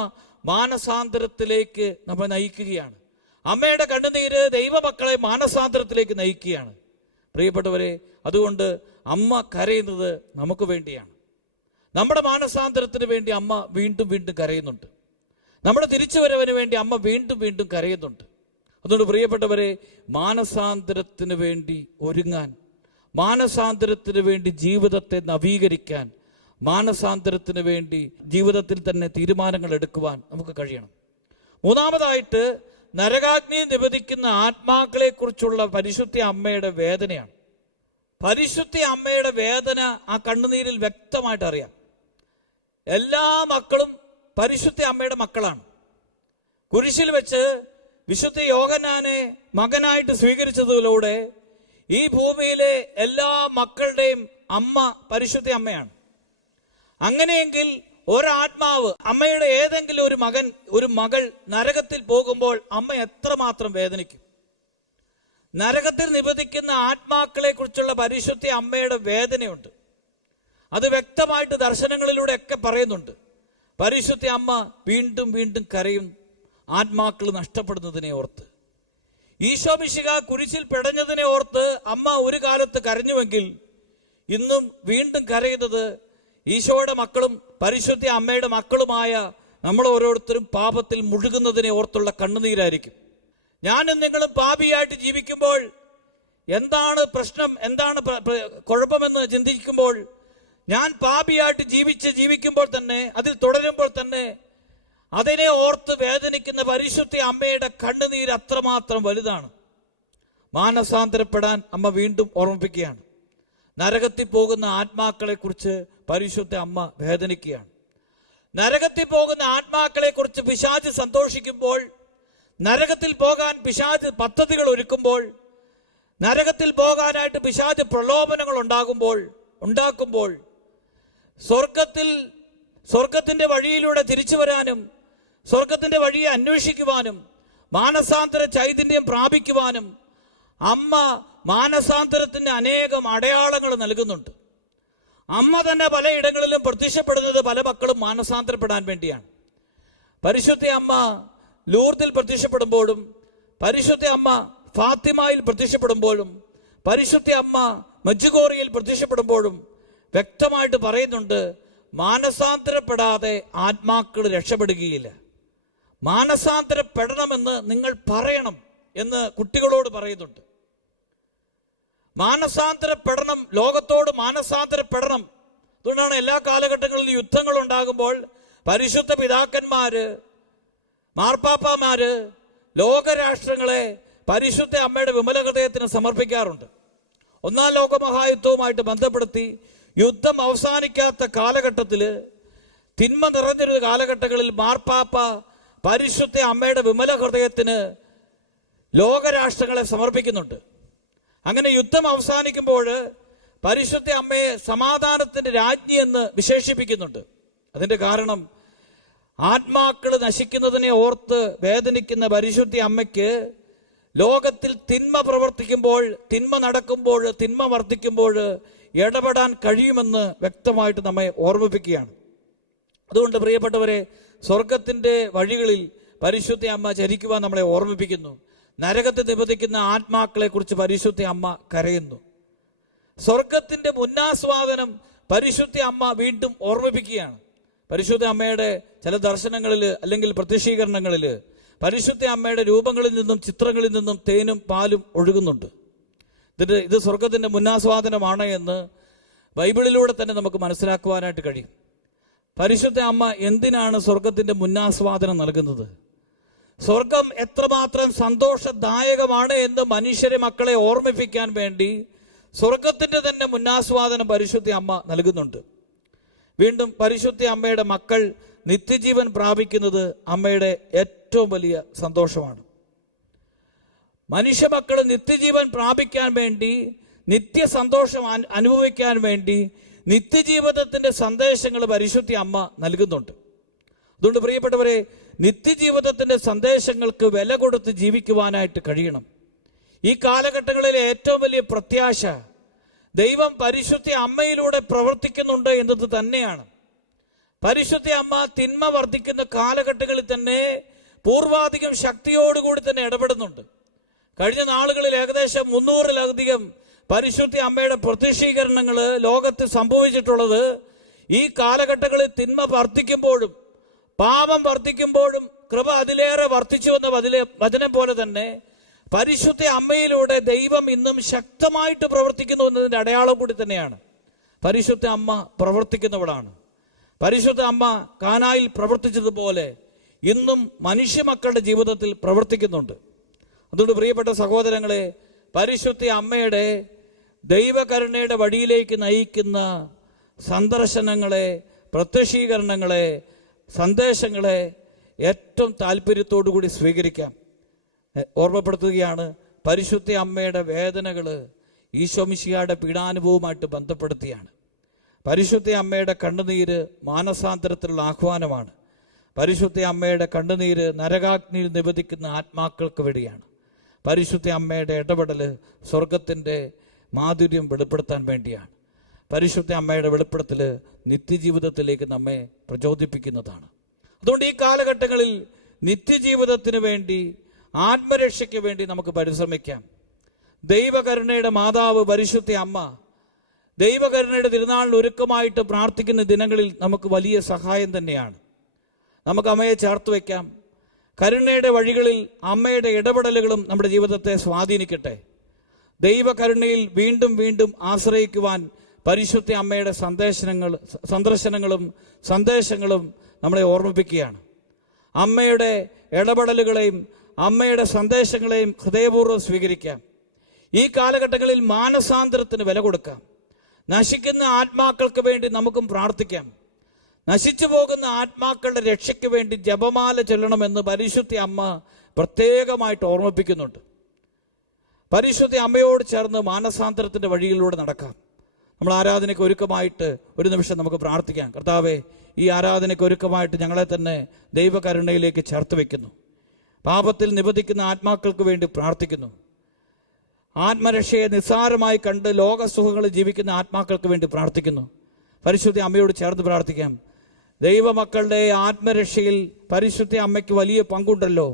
മാനസാന്തരത്തിലേക്ക് നമ്മെ നയിക്കുകയാണ്. അമ്മയുടെ കണ്ണുനീര് ദൈവമക്കളെ മാനസാന്തരത്തിലേക്ക് നയിക്കുകയാണ്. പ്രിയപ്പെട്ടവരെ, അതുകൊണ്ട് അമ്മ കരയുന്നത് നമുക്ക് വേണ്ടിയാണ്. നമ്മുടെ മാനസാന്തരത്തിന് വേണ്ടി അമ്മ വീണ്ടും വീണ്ടും കരയുന്നുണ്ട്. നമ്മുടെ തിരിച്ചുവരവിന് വേണ്ടി അമ്മ വീണ്ടും വീണ്ടും കരയുന്നുണ്ട്. അതുകൊണ്ട് പ്രിയപ്പെട്ടവരെ, മാനസാന്തരത്തിന് വേണ്ടി ഒരുങ്ങാൻ, മാനസാന്തരത്തിന് വേണ്ടി ജീവിതത്തെ നവീകരിക്കാൻ, മാനസാന്തരത്തിന് വേണ്ടി ജീവിതത്തിൽ തന്നെ തീരുമാനങ്ങൾ എടുക്കുവാൻ നമുക്ക് കഴിയണം. മൂന്നാമതായിട്ട്, നരകാഗ്നി നിവേദിക്കുന്ന ആത്മാക്കളെ കുറിച്ചുള്ള പരിശുദ്ധ അമ്മയുടെ വേദനയാണ്. പരിശുദ്ധ അമ്മയുടെ വേദന ആ കണ്ണുനീരിൽ വ്യക്തമായിട്ട് അറിയാം. എല്ലാ മക്കളും പരിശുദ്ധ അമ്മയുടെ മക്കളാണ്. കുരിശിൽ വെച്ച് വിശുദ്ധ യോഹന്നാനെ മകനായിട്ട് സ്വീകരിച്ചതിലൂടെ ഈ ഭൂമിയിലെ എല്ലാ മക്കളുടെയും അമ്മ പരിശുദ്ധ അമ്മയാണ്. അങ്ങനെയെങ്കിൽ ഒരാത്മാവ്, അമ്മയുടെ ഏതെങ്കിലും ഒരു മകൻ, ഒരു മകൾ നരകത്തിൽ പോകുമ്പോൾ അമ്മ എത്രമാത്രം വേദനിക്കും. നരകത്തിൽ നിബന്ധിക്കുന്ന ആത്മാക്കളെ കുറിച്ചുള്ള പരിശുദ്ധ അമ്മയുടെ വേദനയുണ്ട്. അത് വ്യക്തമായിട്ട് ദർശനങ്ങളിലൂടെ ഒക്കെ പറയുന്നുണ്ട്. പരിശുദ്ധ അമ്മ വീണ്ടും വീണ്ടും കരയും ആത്മാക്കൾ നഷ്ടപ്പെടുന്നതിനെ ഓർത്ത്. ഈശോ മിശിഹ കുരിശിൽ പിടഞ്ഞതിനെ ഓർത്ത് അമ്മ ഒരു കാലത്ത് കരഞ്ഞുവെങ്കിൽ ഇന്നും വീണ്ടും കരയുന്നത് ഈശോയുടെ മക്കളും പരിശുദ്ധ അമ്മയുടെ മക്കളുമായ നമ്മൾ ഓരോരുത്തരും പാപത്തിൽ മുഴുകുന്നതിനെ ഓർത്തുള്ള കണ്ണുനീരായിരിക്കും. ഞാനും നിങ്ങളും പാപിയായിട്ട് ജീവിക്കുമ്പോൾ എന്താണ് പ്രശ്നം, എന്താണ് കുഴപ്പമെന്ന് ചിന്തിക്കുമ്പോൾ, ഞാൻ പാപിയായിട്ട് ജീവിക്കുമ്പോൾ തന്നെ, അതിൽ തുടരുമ്പോൾ തന്നെ അതിനെ ഓർത്ത് വേദനിക്കുന്ന പരിശുദ്ധ അമ്മയുടെ കണ്ണുനീര് അത്രമാത്രം വലുതാണ്. മാനസാന്തരപ്പെടാൻ അമ്മ വീണ്ടും ഓർമ്മിപ്പിക്കുകയാണ്. നരകത്തിൽ പോകുന്ന ആത്മാക്കളെ കുറിച്ച് പരിശുദ്ധ അമ്മ വേദനിക്കുകയാണ്. നരകത്തിൽ പോകുന്ന ആത്മാക്കളെ കുറിച്ച് പിശാച് സന്തോഷിക്കുമ്പോൾ, നരകത്തിൽ പോകാൻ പിശാച് പദ്ധതികൾ ഒരുക്കുമ്പോൾ, നരകത്തിൽ പോകാനായിട്ട് പിശാച് പ്രലോഭനങ്ങൾ ഉണ്ടാക്കുമ്പോൾ സ്വർഗത്തിന്റെ വഴിയിലൂടെ തിരിച്ചു വരാനും, സ്വർഗത്തിന്റെ വഴിയെ അന്വേഷിക്കുവാനും, മാനസാന്തര ചൈതന്യം പ്രാപിക്കുവാനും അമ്മ മാനസാന്തരത്തിന്റെ അനേകം അടയാളങ്ങൾ നൽകുന്നുണ്ട്. അമ്മ തന്നെ പലയിടങ്ങളിലും പ്രത്യക്ഷപ്പെടുന്നത് പല മക്കളും മാനസാന്തരപ്പെടാൻ വേണ്ടിയാണ്. പരിശുദ്ധ അമ്മ ലൂർദിൽ പ്രത്യക്ഷപ്പെടുമ്പോഴും, പരിശുദ്ധ അമ്മ ഫാത്തിമയിൽ പ്രത്യക്ഷപ്പെടുമ്പോഴും, പരിശുദ്ധ അമ്മ മജ്ജുഗോറിയിൽ പ്രത്യക്ഷപ്പെടുമ്പോഴും വ്യക്തമായിട്ട് പറയുന്നുണ്ട്, മാനസാന്തരപ്പെടാതെ ആത്മാക്കൾ രക്ഷപ്പെടുകയില്ല. മാനസാന്തരപ്പെടണമെന്ന് നിങ്ങൾ പറയണം എന്ന് കുട്ടികളോട് പറയുന്നുണ്ട്. മാനസാന്തരപ്പെടണം, ലോകത്തോട് മാനസാന്തരപ്പെടണം. അതുകൊണ്ടാണ് എല്ലാ കാലഘട്ടങ്ങളിലും യുദ്ധങ്ങൾ ഉണ്ടാകുമ്പോൾ പരിശുദ്ധ പിതാക്കന്മാര്, മാർപ്പാപ്പമാര് ലോകരാഷ്ട്രങ്ങളെ പരിശുദ്ധ അമ്മയുടെ വിമല ഹൃദയത്തിന് സമർപ്പിക്കാറുണ്ട്. ഒന്നാം ലോകമഹായുദ്ധവുമായിട്ട് ബന്ധപ്പെടുത്തി യുദ്ധം അവസാനിക്കാത്ത കാലഘട്ടത്തില്, തിന്മ നിറഞ്ഞൊരു കാലഘട്ടങ്ങളിൽ മാർപ്പാപ്പ പരിശുദ്ധ അമ്മയുടെ വിമല ഹൃദയത്തിന് ലോകരാഷ്ട്രങ്ങളെ സമർപ്പിക്കുന്നുണ്ട്. അങ്ങനെ യുദ്ധം അവസാനിക്കുമ്പോൾ പരിശുദ്ധ അമ്മയെ സമാധാനത്തിന്റെ രാജ്ഞി എന്ന് വിശേഷിപ്പിക്കുന്നുണ്ട്. അതിന്റെ കാരണം ആത്മാക്കൾ നശിക്കുന്നതിനെ ഓർത്ത് വേദനിക്കുന്ന പരിശുദ്ധ അമ്മയ്ക്ക് ലോകത്തിൽ തിന്മ പ്രവർത്തിക്കുമ്പോൾ, തിന്മ നടക്കുമ്പോൾ, തിന്മ വർദ്ധിക്കുമ്പോൾ ഇടപെടാൻ കഴിയുമെന്ന് വ്യക്തമായിട്ട് നമ്മെ ഓർമ്മിപ്പിക്കുകയാണ്. അതുകൊണ്ട് പ്രിയപ്പെട്ടവരെ, സ്വർഗത്തിന്റെ വഴികളിൽ പരിശുദ്ധ അമ്മ ചരിക്കുവാൻ നമ്മളെ ഓർമ്മിപ്പിക്കുന്നു. നരകത്തെ നിബന്ധിക്കുന്ന ആത്മാക്കളെ കുറിച്ച് പരിശുദ്ധ അമ്മ കരയുന്നു. സ്വർഗത്തിന്റെ മുന്നാസ്വാദനം പരിശുദ്ധ അമ്മ വീണ്ടും ഓർമ്മിപ്പിക്കുകയാണ്. പരിശുദ്ധ അമ്മയുടെ ചില ദർശനങ്ങളിൽ അല്ലെങ്കിൽ പ്രത്യക്ഷീകരണങ്ങളിൽ പരിശുദ്ധ അമ്മയുടെ രൂപങ്ങളിൽ നിന്നും ചിത്രങ്ങളിൽ നിന്നും തേനും പാലും ഒഴുകുന്നുണ്ട്. ഇത് സ്വർഗത്തിന്റെ മുന്നാസ്വാദനമാണ് എന്ന് ബൈബിളിലൂടെ തന്നെ നമുക്ക് മനസ്സിലാക്കുവാനായിട്ട് കഴിയും. പരിശുദ്ധ അമ്മ എന്തിനാണ് സ്വർഗത്തിൻ്റെ മുന്നാസ്വാദനം നൽകുന്നത്? സ്വർഗം എത്രമാത്രം സന്തോഷദായകമാണ് എന്ന് മനുഷ്യരെ മക്കളെ ഓർമ്മിപ്പിക്കാൻ വേണ്ടി സ്വർഗത്തിൻ്റെ തന്നെ മുന്നാസ്വാദനം പരിശുദ്ധ അമ്മ നൽകുന്നുണ്ട്. വീണ്ടും പരിശുദ്ധ അമ്മയുടെ മക്കൾ നിത്യജീവൻ പ്രാപിക്കുന്നത് അമ്മയുടെ ഏറ്റവും വലിയ സന്തോഷമാണ്. മനുഷ്യ മക്കൾ നിത്യജീവൻ പ്രാപിക്കാൻ വേണ്ടി, നിത്യസന്തോഷം അനുഭവിക്കാൻ വേണ്ടി നിത്യജീവിതത്തിൻ്റെ സന്ദേശങ്ങൾ പരിശുദ്ധ അമ്മ നൽകുന്നുണ്ട്. അതുകൊണ്ട് പ്രിയപ്പെട്ടവരെ, നിത്യജീവിതത്തിൻ്റെ സന്ദേശങ്ങൾക്ക് വില കൊടുത്ത് ജീവിക്കുവാനായിട്ട് കഴിയണം. ഈ കാലഘട്ടങ്ങളിലെ ഏറ്റവും വലിയ പ്രത്യാശ ദൈവം പരിശുദ്ധ അമ്മയിലൂടെ പ്രവർത്തിക്കുന്നുണ്ട് എന്നത് തന്നെയാണ്. പരിശുദ്ധ അമ്മ തിന്മ വർദ്ധിക്കുന്ന കാലഘട്ടങ്ങളിൽ തന്നെ പൂർവാധികം ശക്തിയോടുകൂടി തന്നെ ഇടപെടുന്നുണ്ട്. കഴിഞ്ഞ നാളുകളിൽ ഏകദേശം 300-ലധികം പരിശുദ്ധ അമ്മയുടെ പ്രത്യക്ഷീകരണങ്ങൾ ലോകത്ത് സംഭവിച്ചിട്ടുള്ളത് ഈ കാലഘട്ടങ്ങളിൽ തിന്മ വർദ്ധിക്കുമ്പോഴും പാപം വർദ്ധിക്കുമ്പോഴും കൃപ അതിലേറെ വർദ്ധിച്ചു എന്ന വചനം പോലെ തന്നെ പരിശുദ്ധ അമ്മയിലൂടെ ദൈവം ഇന്നും ശക്തമായിട്ട് പ്രവർത്തിക്കുന്നു എന്നതിൻ്റെ അടയാളം കൂടി തന്നെയാണ്. പരിശുദ്ധ അമ്മ പ്രവർത്തിക്കുന്നവളാണ്. പരിശുദ്ധ അമ്മ കാനായിൽ പ്രവർത്തിച്ചതുപോലെ ഇന്നും മനുഷ്യ മക്കളുടെ ജീവിതത്തിൽ പ്രവർത്തിക്കുന്നുണ്ട്. അതുകൊണ്ട് പ്രിയപ്പെട്ട സഹോദരങ്ങളെ, പരിശുദ്ധ അമ്മയുടെ ദൈവകരുണയുടെ വഴിയിലേക്ക് നയിക്കുന്ന സന്ദർശനങ്ങളെ, പ്രത്യക്ഷീകരണങ്ങളെ, സന്ദേശങ്ങളെ ഏറ്റവും താല്പര്യത്തോടു കൂടി സ്വീകരിക്കാം. ഓർമ്മപ്പെടുത്തുകയാണ്, പരിശുദ്ധ അമ്മയുടെ വേദനകൾ ഈശോമിശിഹായുടെ പീഡാനുഭവവുമായിട്ട് ബന്ധപ്പെടുത്തിയാണ്. പരിശുദ്ധ അമ്മയുടെ കണ്ണുനീര് മാനസാന്തരത്തിലുള്ള ആഹ്വാനമാണ്. പരിശുദ്ധ അമ്മയുടെ കണ്ണുനീര് നരകാഗ്നിയിൽ നിബന്ധിക്കുന്ന ആത്മാക്കൾക്ക് വേണ്ടിയാണ്. പരിശുദ്ധ അമ്മയുടെ ഇടപെടൽ സ്വർഗത്തിൻ്റെ മാധുര്യം വെളിപ്പെടുത്താൻ വേണ്ടിയാണ്. പരിശുദ്ധ അമ്മയുടെ വെളിപ്പെടുത്തൽ നിത്യജീവിതത്തിലേക്ക് നമ്മെ പ്രചോദിപ്പിക്കുന്നതാണ്. അതുകൊണ്ട് ഈ കാലഘട്ടങ്ങളിൽ നിത്യജീവിതത്തിന് വേണ്ടി, ആത്മരക്ഷയ്ക്ക് വേണ്ടി നമുക്ക് പരിശ്രമിക്കാം. ദൈവകരുണയുടെ മാതാവ് പരിശുദ്ധ അമ്മ ദൈവകരുണയുടെ തിരുനാളിന് ഒരുക്കമായിട്ട് പ്രാർത്ഥിക്കുന്ന ദിനങ്ങളിൽ നമുക്ക് വലിയ സഹായം തന്നെയാണ്. നമുക്ക് അമ്മയെ ചേർത്ത് വയ്ക്കാം. കരുണയുടെ വഴികളിൽ അമ്മയുടെ ഇടപെടലുകളും നമ്മുടെ ജീവിതത്തെ സ്വാധീനിക്കട്ടെ. ദൈവകരുണയിൽ വീണ്ടും വീണ്ടും ആശ്രയിക്കുവാൻ പരിശുദ്ധ അമ്മയുടെ സന്ദർശനങ്ങളും സന്ദേശങ്ങളും നമ്മളെ ഓർമ്മിപ്പിക്കുകയാണ്. അമ്മയുടെ ഇടപെടലുകളെയും അമ്മയുടെ സന്ദേശങ്ങളെയും ഹൃദയപൂർവ്വം സ്വീകരിക്കാം. ഈ കാലഘട്ടങ്ങളിൽ മാനസാന്തരത്തിന് വില കൊടുക്കാം. നശിക്കുന്ന ആത്മാക്കൾക്ക് വേണ്ടി നമുക്കും പ്രാർത്ഥിക്കാം. നശിച്ചു പോകുന്ന ആത്മാക്കളുടെ രക്ഷയ്ക്ക് വേണ്ടി ജപമാല ചൊല്ലണമെന്ന് പരിശുദ്ധ അമ്മ പ്രത്യേകമായിട്ട് ഓർമ്മിപ്പിക്കുന്നുണ്ട്. പരിശുദ്ധ അമ്മയോട് ചേർന്ന് മാനസാന്തരത്തിൻ്റെ വഴിയിലൂടെ നടക്കാം. നമ്മൾ ആരാധനയ്ക്ക് ഒരുക്കമായിട്ട് ഒരു നിമിഷം നമുക്ക് പ്രാർത്ഥിക്കാം. കർത്താവേ, ഈ ആരാധനയ്ക്ക് ഒരുക്കമായിട്ട് ഞങ്ങളെ തന്നെ ദൈവകരുണയിലേക്ക് ചേർത്ത് വയ്ക്കുന്നു. പാപത്തിൽ നിബന്ധിക്കുന്ന ആത്മാക്കൾക്ക് വേണ്ടി പ്രാർത്ഥിക്കുന്നു. ആത്മരക്ഷയെ നിസ്സാരമായി കണ്ട് ലോകസുഖങ്ങളിൽ ജീവിക്കുന്ന ആത്മാക്കൾക്ക് വേണ്ടി പ്രാർത്ഥിക്കുന്നു. പരിശുദ്ധ അമ്മയോട് ചേർന്ന് പ്രാർത്ഥിക്കാം. ദൈവമക്കളുടെ ആത്മരക്ഷയിൽ പരിശുദ്ധ അമ്മയ്ക്ക് വലിയ പങ്കുണ്ടല്ലോ.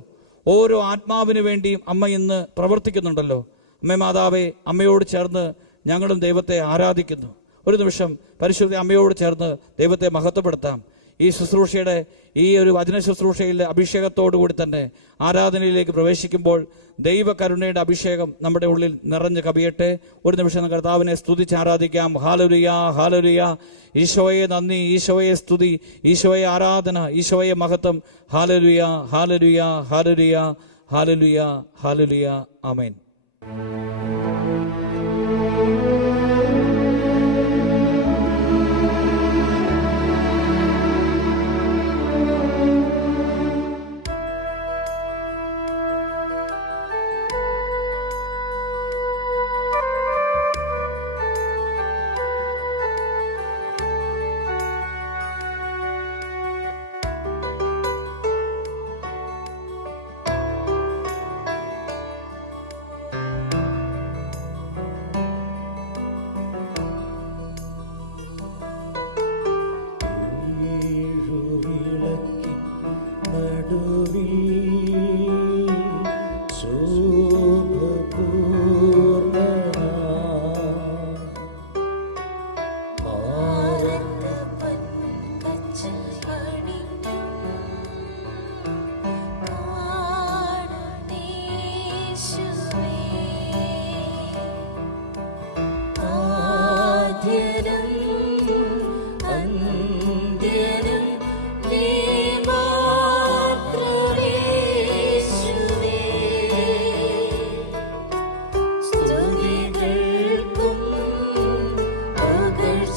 ഓരോ ആത്മാവിന് വേണ്ടിയും അമ്മ ഇന്ന് പ്രവർത്തിക്കുന്നുണ്ടല്ലോ. അമ്മേ മാതാവേ, അമ്മയോട് ചേർന്ന് ഞങ്ങളും ദൈവത്തെ ആരാധിക്കുന്നു. ഒരു നിമിഷം പരിശുദ്ധ അമ്മയോട് ചേർന്ന് ദൈവത്തെ മഹത്വപ്പെടുത്താം. ഈ ശുശ്രൂഷയുടെ, ഈ ഒരു വചന ശുശ്രൂഷയിലെ അഭിഷേകത്തോടു കൂടി തന്നെ ആരാധനയിലേക്ക് പ്രവേശിക്കുമ്പോൾ ദൈവകരുണയുടെ അഭിഷേകം നമ്മുടെ ഉള്ളിൽ നിറഞ്ഞു കവിയട്ടെ. ഒരു നിമിഷം കർത്താവിനെ സ്തുതിച്ച് ആരാധിക്കാം. ഹാലലുയ, ഹാലലുയ. ഈശോയെ നന്ദി, ഈശോയെ സ്തുതി, ഈശോയെ ആരാധന, ഈശോയെ മഹത്വം. ഹാലലുയ, ഹാലലുയ, ഹാലലുയ, ഹാലലുയ, ഹാലലുയ. ആമേൻ.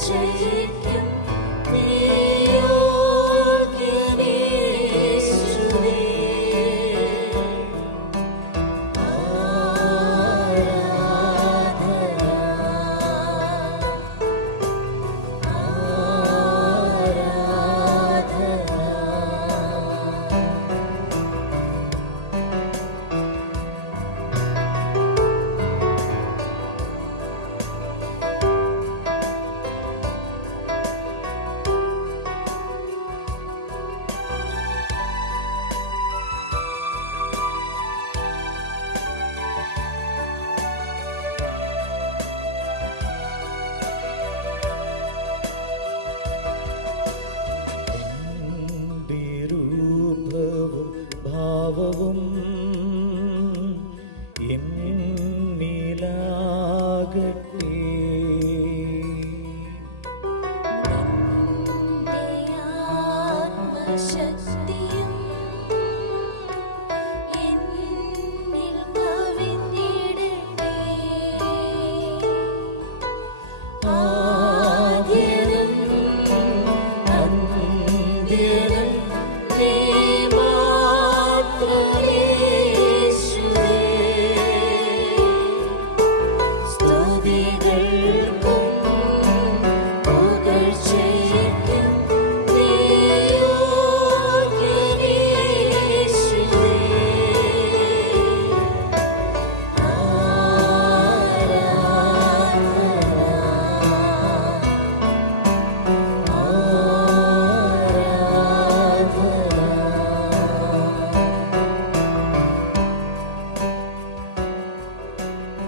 പുകഴ്ചയ്ക്കും നീയോഗ്യനേശുവേ. നിന്റെ രൂപവും ഭാവവും എന്നിലാകട്ടെ. നിന്റെ ആത്മശക്തിയും എന്നിൽ കവിഞ്ഞിടട്ടെ. ആദ്യനും അന്ത്യനും നീ മാത്രമേശുവേ. സ്തുതികൾക്കും പുകഴ്ചയ്ക്കും നീയോഗ്യനേശുവേ.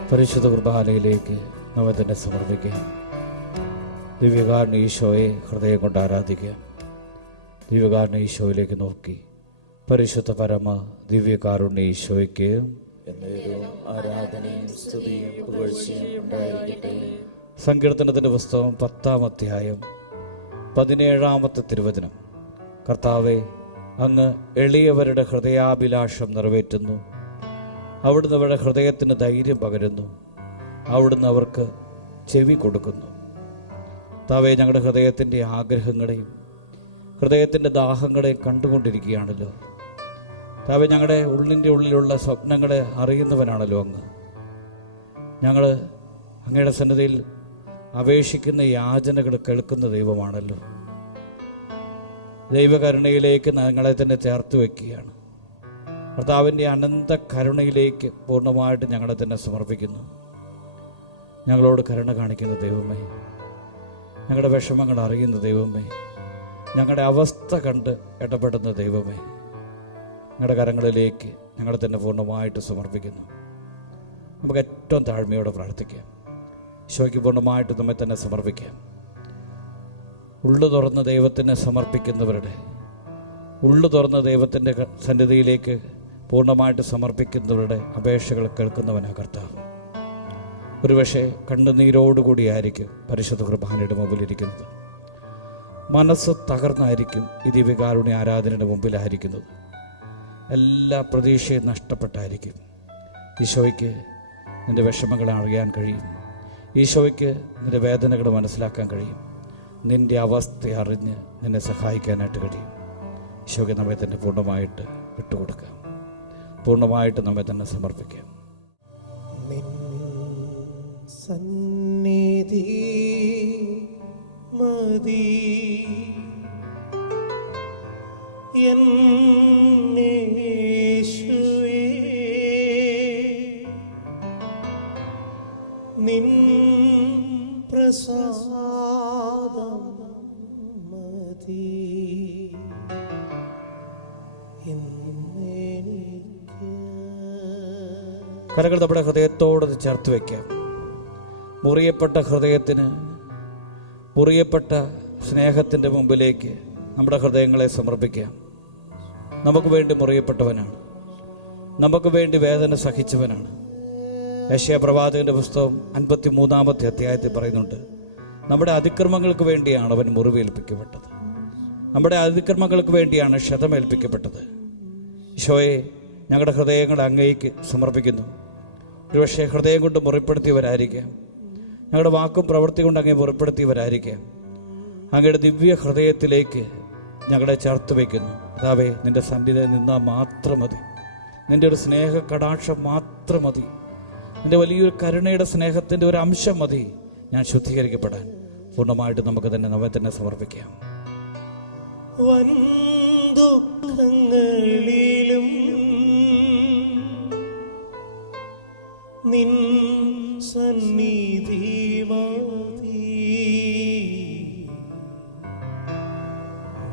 പരിശുദ്ധ കുർബാനയിലേക്ക് നമ്മെ തന്നെ സമർപ്പിക്കാം. ദിവ്യകാരുണ്യ ഈശോയെ ഹൃദയം കൊണ്ട് ആരാധിക്കാം. ദിവ്യകാരുണ്യ ഈശോയിലേക്ക് നോക്കി പരിശുദ്ധ പരമ ദിവ്യകാരുണ്യ ഈശോയ്ക്ക് എന്നേരവും ആരാധനയും സ്തുതിയും പുകഴ്ചയും ഉണ്ടായിരിക്കട്ടെ. സങ്കീർത്തനത്തിൻ്റെ പുസ്തകം 10-ാം അധ്യായം 17-ാമത്തെ തിരുവചനം. കർത്താവെ, അങ്ങ് എളിയവരുടെ ഹൃദയാഭിലാഷം നിറവേറ്റുന്നു. അവിടുന്ന് അവരുടെ ഹൃദയത്തിന് ധൈര്യം പകരുന്നു. അവിടുന്ന് അവർക്ക് ചെവി കൊടുക്കുന്നു. കർത്താവെ, ഞങ്ങളുടെ ഹൃദയത്തിൻ്റെ ആഗ്രഹങ്ങളെയും ഹൃദയത്തിൻ്റെ ദാഹങ്ങളെയും കണ്ടുകൊണ്ടിരിക്കുകയാണല്ലോ. കർത്താവെ, ഞങ്ങളുടെ ഉള്ളിൻ്റെ ഉള്ളിലുള്ള സ്വപ്നങ്ങളെ അറിയുന്നവനാണല്ലോ അങ്ങ്. ഞങ്ങൾ അങ്ങയുടെ സന്നിധിയിൽ അപേക്ഷിക്കുന്ന യാചനകൾ കേൾക്കുന്ന ദൈവമാണല്ലോ. ദൈവകരുണയിലേക്ക് ഞങ്ങളെ തന്നെ ചേർത്ത് വയ്ക്കുകയാണ്. കർത്താവിൻ്റെ അനന്ത കരുണയിലേക്ക് പൂർണ്ണമായിട്ട് ഞങ്ങളെ തന്നെ സമർപ്പിക്കുന്നു. ഞങ്ങളോട് കരുണ കാണിക്കുന്ന ദൈവമേ, ഞങ്ങളുടെ വിഷമങ്ങൾ അറിയുന്ന ദൈവമേ, ഞങ്ങളുടെ അവസ്ഥ കണ്ട് ഇടപെടുന്ന ദൈവമേ, ഞങ്ങളുടെ കരങ്ങളിലേക്ക് ഞങ്ങളെ തന്നെ പൂർണ്ണമായിട്ട് സമർപ്പിക്കുന്നു. നമുക്ക് ഏറ്റവും താഴ്മയോടെ പ്രാർത്ഥിക്കാം. ഈശോയ്ക്ക് പൂർണ്ണമായിട്ട് നമ്മെ തന്നെ സമർപ്പിക്കാം. ഉള്ളു തുറന്ന് ദൈവത്തിനെ സമർപ്പിക്കുന്നവരുടെ, ഉള്ളു തുറന്ന് ദൈവത്തിൻ്റെ സന്നിധിയിലേക്ക് പൂർണ്ണമായിട്ട് സമർപ്പിക്കുന്നവരുടെ അപേക്ഷകൾ കേൾക്കുന്നവനാ കർത്താവ്. ഒരുപക്ഷെ കണ്ണുനീരോടുകൂടിയായിരിക്കും പരിശുദ്ധ കുർബാനയുടെ മുമ്പിലിരിക്കുന്നത്. മനസ്സ് തകർന്നായിരിക്കും ഈ ദിവ്യകാരുണ്യ ആരാധനയുടെ മുമ്പിലായിരിക്കുന്നത്. എല്ലാ പ്രതീക്ഷയും നഷ്ടപ്പെട്ടായിരിക്കും. ഈശോയ്ക്ക് നിൻ്റെ വിഷമങ്ങളെ അറിയാൻ കഴിയും. ഈശോയ്ക്ക് നിൻ്റെ വേദനകൾ മനസ്സിലാക്കാൻ കഴിയും. നിൻ്റെ അവസ്ഥ അറിഞ്ഞ് നിന്നെ സഹായിക്കാനായിട്ട് കഴിയും. ഈശോയ്ക്ക് നമ്മെ തന്നെ പൂർണ്ണമായിട്ട് വിട്ടുകൊടുക്കാം. പൂർണ്ണമായിട്ട് നമ്മെ തന്നെ സമർപ്പിക്കാം. നിൻ സന്നിധി മതി എന്നേശുവേ, നിൻ പ്രസാദം മതി എന്നെനിക്ക്. കരങ്ങൾ നമ്മുടെ ഹൃദയത്തോട് ചേർത്ത് വയ്ക്കാം. മുറിയപ്പെട്ട ഹൃദയത്തിന്, മുറിയപ്പെട്ട സ്നേഹത്തിൻ്റെ മുമ്പിലേക്ക് നമ്മുടെ ഹൃദയങ്ങളെ സമർപ്പിക്കാം. നമുക്ക് വേണ്ടി മുറിയപ്പെട്ടവനാണ്, നമുക്ക് വേണ്ടി വേദന സഹിച്ചവനാണ്. യെശയ്യാ പ്രവാചകന്റെ പുസ്തകം 53-ാമത്തെ അധ്യായത്തിൽ പറയുന്നുണ്ട്, നമ്മുടെ അതിക്രമങ്ങൾക്ക് വേണ്ടിയാണ് അവൻ മുറിവേൽപ്പിക്കപ്പെട്ടത്, നമ്മുടെ അതിക്രമങ്ങൾക്ക് വേണ്ടിയാണ് ക്ഷതമേൽപ്പിക്കപ്പെട്ടത്. ഈശോയെ, ഞങ്ങളുടെ ഹൃദയങ്ങളെ അങ്ങേക്ക് സമർപ്പിക്കുന്നു. ഒരുപക്ഷെ ഹൃദയം കൊണ്ട് മുറിപ്പെടുത്തിയവരായിരിക്കാം, ഞങ്ങളുടെ വാക്കും പ്രവൃത്തി കൊണ്ട് അങ്ങേ പുറപ്പെടുത്തിയവരായിരിക്കാം. അങ്ങയുടെ ദിവ്യ ഹൃദയത്തിലേക്ക് ഞങ്ങളെ ചേർത്ത് വയ്ക്കുന്നു. കർത്താവേ, നിൻ്റെ സന്നിധിയിൽ നിന്നാൽ മാത്രം മതി. നിൻ്റെ ഒരു സ്നേഹ കടാക്ഷം മാത്രം മതി. നിൻ്റെ വലിയൊരു കരുണയുടെ സ്നേഹത്തിൻ്റെ ഒരു അംശം മതി ഞാൻ ശുദ്ധീകരിക്കപ്പെടാൻ. പൂർണ്ണമായിട്ട് നമുക്ക് തന്നെ നമ്മെ തന്നെ സമർപ്പിക്കാം. വൻ ദുഃഖങ്ങളിലും നിൻ സന്നിധി മതി,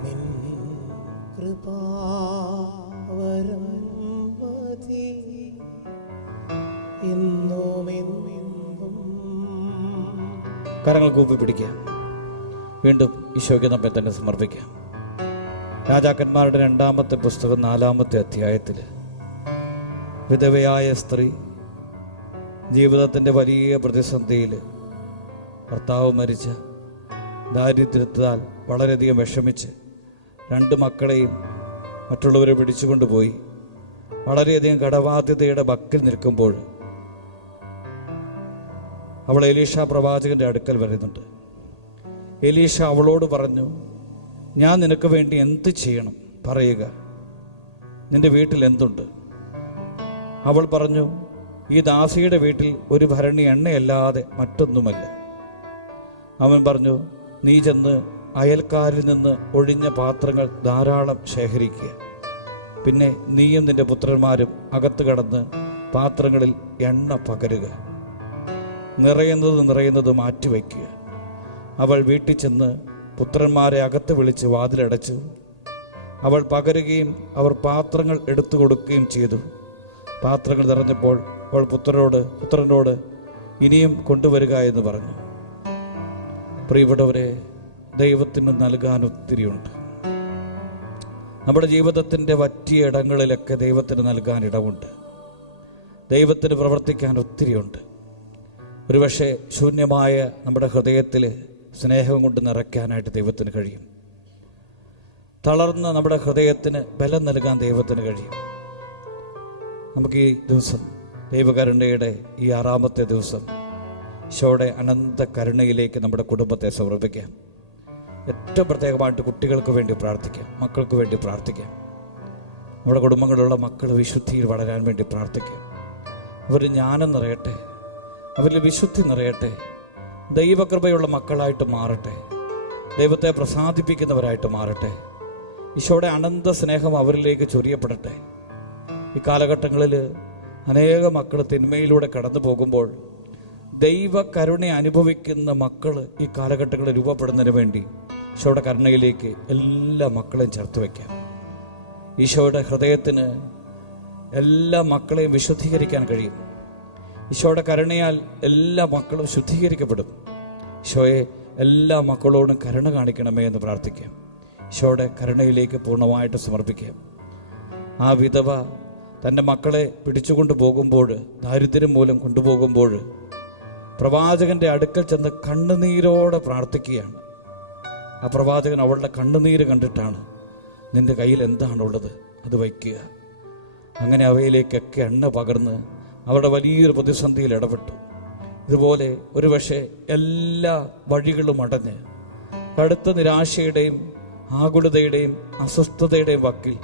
നിൻ കൃപാവരം മതി എന്നുമെന്നും. കരങ്ങൾ കൂപ്പി പിടിക്കാം. വീണ്ടും ഈശോയ്ക്ക് നമ്മെ തന്നെ സമർപ്പിക്കാം. രാജാക്കന്മാരുടെ 2-ാമത്തെ പുസ്തകം 4-ാമത്തെ അധ്യായത്തിൽ വിധവയായ സ്ത്രീ ജീവിതത്തിൻ്റെ വലിയ പ്രതിസന്ധിയിൽ ഭർത്താവ് മരിച്ച ദാരിദ്ര്യത്താൽ വളരെയധികം വിഷമിച്ച് 2 മക്കളെയും മറ്റുള്ളവരെ പിടിച്ചുകൊണ്ടുപോയി വളരെയധികം കടബാധ്യതയുടെ വക്കിൽ നിൽക്കുമ്പോൾ അവൾ എലീഷ പ്രവാചകന്റെ അടുക്കൽ വരുന്നുണ്ട്. എലീഷ അവളോട് പറഞ്ഞു, ഞാൻ നിനക്ക് വേണ്ടി എന്ത് ചെയ്യണം പറയുക, നിന്റെ വീട്ടിൽ എന്തുണ്ട്? അവൾ പറഞ്ഞു, ഈ ദാസിയുടെ വീട്ടിൽ ഒരു ഭരണി എണ്ണയല്ലാതെ മറ്റൊന്നുമല്ല. അവൻ പറഞ്ഞു, നീ ചെന്ന് അയൽക്കാരിൽ നിന്ന് ഒഴിഞ്ഞ പാത്രങ്ങൾ ധാരാളം ശേഖരിക്കുക. പിന്നെ നീയും നിന്റെ പുത്രന്മാരും അകത്ത് കടന്ന് പാത്രങ്ങളിൽ എണ്ണ പകരുക. നിറയുന്നത് മാറ്റിവെക്കുക. അവൾ വീട്ടിൽ ചെന്ന് പുത്രന്മാരെ അകത്ത് വിളിച്ച് വാതിലടച്ചു. അവൾ പകരുകയും അവർ പാത്രങ്ങൾ എടുത്തു കൊടുക്കുകയും ചെയ്തു. പാത്രങ്ങൾ നിറഞ്ഞപ്പോൾ അവൾ പുത്രനോട് ഇനിയും കൊണ്ടുവരിക എന്ന് പറഞ്ഞു. പ്രിയപ്പെട്ടവരെ, ദൈവത്തിന് നൽകാൻ ഒത്തിരിയുണ്ട്. നമ്മുടെ ജീവിതത്തിൻ്റെ പറ്റിയ ഇടങ്ങളിലൊക്കെ ദൈവത്തിന് നൽകാൻ ഇടമുണ്ട്. ദൈവത്തിന് പ്രവർത്തിക്കാൻ ഒത്തിരിയുണ്ട്. ഒരുപക്ഷെ ശൂന്യമായ നമ്മുടെ ഹൃദയത്തിൽ സ്നേഹം കൊണ്ട് നിറയ്ക്കാനായിട്ട് ദൈവത്തിന് കഴിയും. തളർന്ന നമ്മുടെ ഹൃദയത്തിന് ബലം നൽകാൻ ദൈവത്തിന് കഴിയും. നമുക്ക് ഈ ദിവസം ദൈവകരുണയുടെ ഈ 6-ാമത്തെ ദിവസം ഈശോയുടെ അനന്ത കരുണയിലേക്ക് നമ്മുടെ കുടുംബത്തെ സമർപ്പിക്കാം. ഏറ്റവും പ്രത്യേകമായിട്ട് കുട്ടികൾക്ക് വേണ്ടി പ്രാർത്ഥിക്കാം, മക്കൾക്ക് വേണ്ടി പ്രാർത്ഥിക്കാം. നമ്മുടെ കുടുംബങ്ങളിലുള്ള മക്കൾ വിശുദ്ധിയിൽ വളരാൻ വേണ്ടി പ്രാർത്ഥിക്കാം. അവർ ജ്ഞാനം നിറയട്ടെ, അവരിൽ വിശുദ്ധി നിറയട്ടെ, ദൈവകൃപയുള്ള മക്കളായിട്ട് മാറട്ടെ, ദൈവത്തെ പ്രസാദിപ്പിക്കുന്നവരായിട്ട് മാറട്ടെ. ഈശോയുടെ അനന്ത സ്നേഹം അവരിലേക്ക് ചൊരിയപ്പെടട്ടെ. ഈ കാലഘട്ടങ്ങളിൽ അനേക മക്കൾ തിന്മയിലൂടെ കടന്നു പോകുമ്പോൾ ദൈവ കരുണ അനുഭവിക്കുന്ന മക്കൾ ഈ കാലഘട്ടങ്ങളിൽ രൂപപ്പെടുന്നതിന് വേണ്ടി ഈശോയുടെ കരുണയിലേക്ക് എല്ലാ മക്കളെയും ചേർത്ത് വയ്ക്കാം. ഈശോയുടെ ഹൃദയത്തിന് എല്ലാ മക്കളെയും വിശുദ്ധീകരിക്കാൻ കഴിയും. ഈശോയുടെ കരുണയാൽ എല്ലാ മക്കളും ശുദ്ധീകരിക്കപ്പെടും. ഈശോയെ എല്ലാ മക്കളോടും കരുണ കാണിക്കണമേ എന്ന് പ്രാർത്ഥിക്കാം. ഈശോയുടെ കരുണയിലേക്ക് പൂർണ്ണമായിട്ട് സമർപ്പിക്കാം. ആ വിധവ തൻ്റെ മക്കളെ പിടിച്ചുകൊണ്ട് പോകുമ്പോൾ, ദാരിദ്ര്യം മൂലം കൊണ്ടുപോകുമ്പോൾ പ്രവാചകന്റെ അടുക്കൽ ചെന്ന് കണ്ണുനീരോടെ പ്രാർത്ഥിക്കുകയാണ്. ആ പ്രവാചകൻ അവളുടെ കണ്ണുനീര് കണ്ടിട്ടാണ്, നിന്റെ കയ്യിൽ എന്താണുള്ളത് അത് വയ്ക്കുക. അങ്ങനെ അവയിലേക്കൊക്കെ എണ്ണ പകർന്ന് അവരുടെ വലിയൊരു പ്രതിസന്ധിയിൽ ഇടപെട്ടു. ഇതുപോലെ ഒരുപക്ഷെ എല്ലാ വഴികളും അടഞ്ഞ് കടുത്ത നിരാശയുടെയും ആകുലതയുടെയും അസ്വസ്ഥതയുടെയും വക്കിൽ,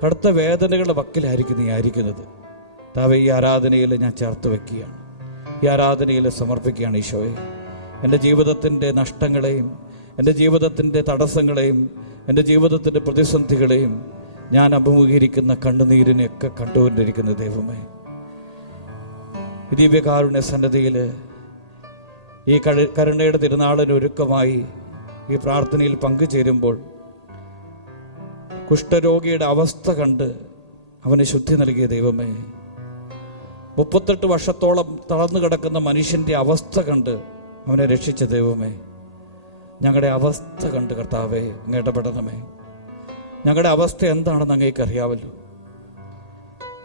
കടുത്ത വേദനകളുടെ വക്കിലായിരിക്കും നീ ആയിരിക്കുന്നത്. താവേ, ഈ ആരാധനയിൽ ഞാൻ ചേർത്ത് വെക്കുകയാണ്, ഈ ആരാധനയിൽ സമർപ്പിക്കുകയാണ്. ഈശോയെ, എൻ്റെ ജീവിതത്തിൻ്റെ നഷ്ടങ്ങളെയും എൻ്റെ ജീവിതത്തിൻ്റെ തടസ്സങ്ങളെയും എൻ്റെ ജീവിതത്തിൻ്റെ പ്രതിസന്ധികളെയും ഞാൻ അഭിമുഖീകരിക്കുന്ന കണ്ണുനീരിനെയൊക്കെ കണ്ടുകൊണ്ടിരിക്കുന്ന ദൈവമേ, ദിവ്യകാരുണ്യ സന്നദ്ധിയിൽ ഈ കരുണയുടെ തിരുനാളിന് ഒരുക്കമായി ഈ പ്രാർത്ഥനയിൽ പങ്കുചേരുമ്പോൾ കുഷ്ഠരോഗിയുടെ അവസ്ഥ കണ്ട് അവന് ശുദ്ധി നൽകിയ ദൈവമേ, 38 വർഷത്തോളം തളർന്നു കിടക്കുന്ന മനുഷ്യൻ്റെ അവസ്ഥ കണ്ട് അവനെ രക്ഷിച്ച ദൈവമേ, ഞങ്ങളുടെ അവസ്ഥ കണ്ട് കർത്താവേ അങ്ങ് ഇടപെടണമേ. ഞങ്ങളുടെ അവസ്ഥ എന്താണെന്ന് അങ്ങേക്ക് അറിയാമല്ലോ.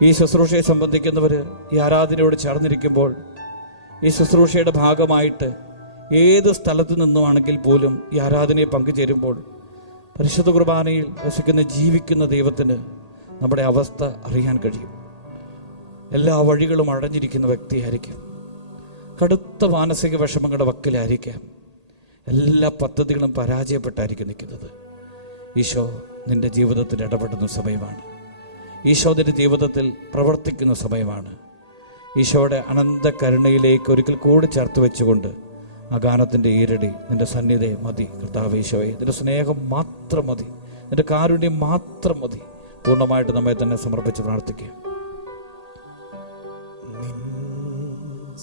ഈ ശുശ്രൂഷയെ സംബന്ധിക്കുന്നവർ ഈ ആരാധനയോട് ചേർന്നിരിക്കുമ്പോൾ, ഈ ശുശ്രൂഷയുടെ ഭാഗമായിട്ട് ഏത് സ്ഥലത്തു നിന്നുമാണെങ്കിൽ പോലും ഈ ആരാധനയെ പങ്കുചേരുമ്പോൾ, പരിശുദ്ധ കുർബാനയിൽ വസിക്കുന്ന ജീവിക്കുന്ന ദൈവത്തിന് നമ്മുടെ അവസ്ഥ അറിയാൻ കഴിയും. എല്ലാ വഴികളും അടഞ്ഞിരിക്കുന്ന വ്യക്തിയായിരിക്കും. കടുത്ത മാനസിക വിഷമങ്ങളുടെ വക്കിലായിരിക്കാം. എല്ലാ പദ്ധതികളും പരാജയപ്പെട്ടായിരിക്കും നിൽക്കുന്നത്. ഈശോ നിന്റെ ജീവിതത്തിൽ ഇടപെടുന്ന സമയമാണ്. ഈശോ നിന്റെ ജീവിതത്തിൽ പ്രവർത്തിക്കുന്ന സമയമാണ്. ഈശോയുടെ അനന്ത കരുണയിലേക്ക് ഒരിക്കൽ കൂടി ചേർത്ത് വെച്ചുകൊണ്ട് ആ ഗാനത്തിൻ്റെ ഈരടി നിന്റെ സന്നിധി മതി. കർത്താവ് ഈശോയെ, നിന്റെ സ്നേഹം മാത്രം മതി, നിന്റെ കാരുണ്യം മാത്രം മതി. പൂർണ്ണമായിട്ട് നമ്മെ തന്നെ സമർപ്പിച്ച് പ്രാർത്ഥിക്കുക.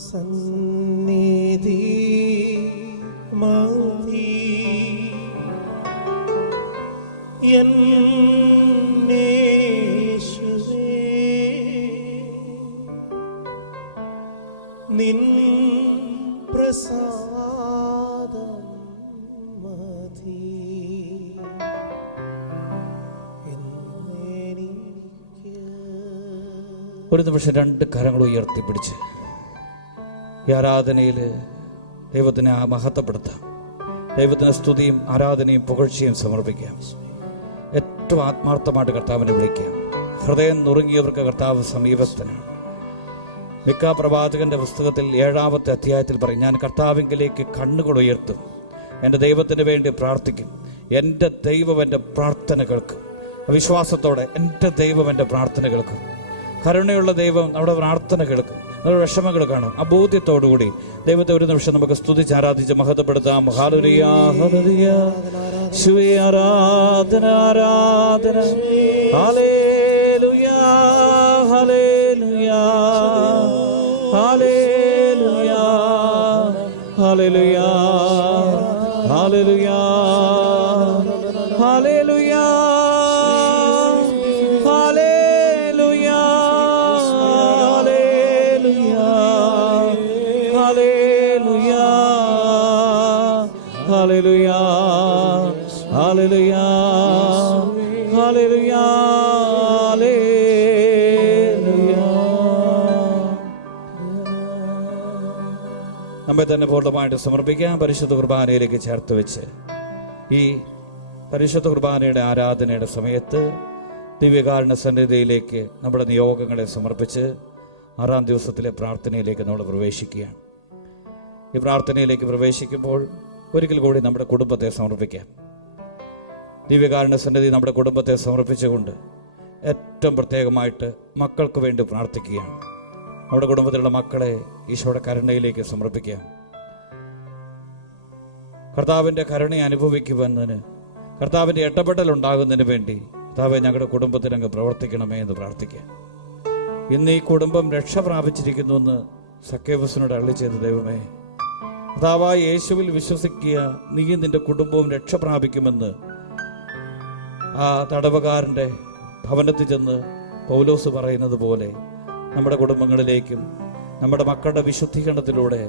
സന്നിധി മതി എന്നേശുവേ, നിൻ പ്രസാദം മതി എന്നെനിക്ക്. ഒരു നിമിഷം രണ്ട് കരങ്ങൾ ഉയർത്തിപ്പിടിച്ച് ഈ ആരാധനയിൽ ദൈവത്തിനെ മഹത്വപ്പെടുത്താം. ദൈവത്തിന് സ്തുതിയും ആരാധനയും പുകഴ്ചയും സമർപ്പിക്കാം. ഏറ്റവും ആത്മാർത്ഥമായിട്ട് കർത്താവിനെ വിളിക്കാം. ഹൃദയം നുറുങ്ങിയവർക്ക് കർത്താവ് സമീപസ്ഥനാണ്. മിക്ക പ്രവാചകന്റെ പുസ്തകത്തിൽ 7-ാമത്തെ അധ്യായത്തിൽ പറയും, ഞാൻ കർത്താവിങ്കിലേക്ക് കണ്ണുകൾ ഉയർത്തും, എൻ്റെ ദൈവത്തിന് വേണ്ടി പ്രാർത്ഥിക്കും. എൻ്റെ ദൈവം എൻ്റെ പ്രാർത്ഥന കേൾക്കും. വിശ്വാസത്തോടെ എൻ്റെ ദൈവം എൻ്റെ പ്രാർത്ഥന കേൾക്കും. കരുണയുള്ള ദൈവം നമ്മുടെ പ്രാർത്ഥന കേൾക്കും. നമ്മുടെ വിഷമങ്ങൾ കാണും. ആ ബോധ്യത്തോടുകൂടി ദൈവത്തെ ഒരു നിമിഷം നമുക്ക് സ്തുതിച്ച് ആരാധിച്ച് മഹത്വപ്പെടുത്താം. ഹല്ലേലൂയ, ഹല്ലേലൂയ, യേശുവേ ആരാധന, ആരാധന. Hallelujah, hallelujah, hallelujah, hallelujah, hallelujah, hallelujah. Hallelujah, hallelujah, hallelujah, hallelujah. നമ്മെ തന്നെ പൂർണ്ണമായിട്ട് സമർപ്പിക്കാം. പരിശുദ്ധ കുർബാനയിലേക്ക് ചേർത്ത് വെച്ച് ഈ പരിശുദ്ധ കുർബാനയുടെ ആരാധനയുടെ സമയത്ത് ദിവ്യകാരുണ്യ സന്നിധിയിലേക്ക് നമ്മുടെ നിയോഗങ്ങളെ സമർപ്പിച്ച് 6-ാം ദിവസത്തിലെ പ്രാർത്ഥനയിലേക്ക് നമ്മൾ പ്രവേശിക്കുകയാണ്. ഈ പ്രാർത്ഥനയിലേക്ക് പ്രവേശിക്കുമ്പോൾ ഒരിക്കൽ കൂടി നമ്മുടെ കുടുംബത്തെ സമർപ്പിക്കാം. ദിവ്യകാരുണ്യ സന്നിധി നമ്മുടെ കുടുംബത്തെ സമർപ്പിച്ചുകൊണ്ട് ഏറ്റവും പ്രത്യേകമായിട്ട് മക്കൾക്ക് വേണ്ടി പ്രാർത്ഥിക്കുകയാണ്. നമ്മുടെ കുടുംബത്തിലുള്ള മക്കളെ ഈശോയുടെ കരുണയിലേക്ക് സമർപ്പിക്കാം. കർത്താവിൻ്റെ കരുണയെ അനുഭവിക്കുവാൻ, കർത്താവിൻ്റെ ഇടപെടൽ ഉണ്ടാകുന്നതിന് വേണ്ടി കർത്താവെ ഞങ്ങളുടെ കുടുംബത്തിൽ അങ്ങ് പ്രവർത്തിക്കണമേ എന്ന് പ്രാർത്ഥിക്കാം. ഇന്ന് ഈ കുടുംബം രക്ഷ പ്രാപിച്ചിരിക്കുന്നുവെന്ന് സക്കേവസിനോട് അരുളി ചെയ്ത ദൈവമേ, കർത്താവായ യേശുവിൽ വിശ്വസിക്കുക, നീ നിന്റെ കുടുംബവും രക്ഷ പ്രാപിക്കുമെന്ന് ആ തടവുകാരൻ്റെ ഭവനത്തിൽ ചെന്ന് പൗലോസ് പറയുന്നത് പോലെ നമ്മുടെ കുടുംബങ്ങളിലേക്കും നമ്മുടെ മക്കളുടെ വിശുദ്ധീകരണത്തിലൂടെ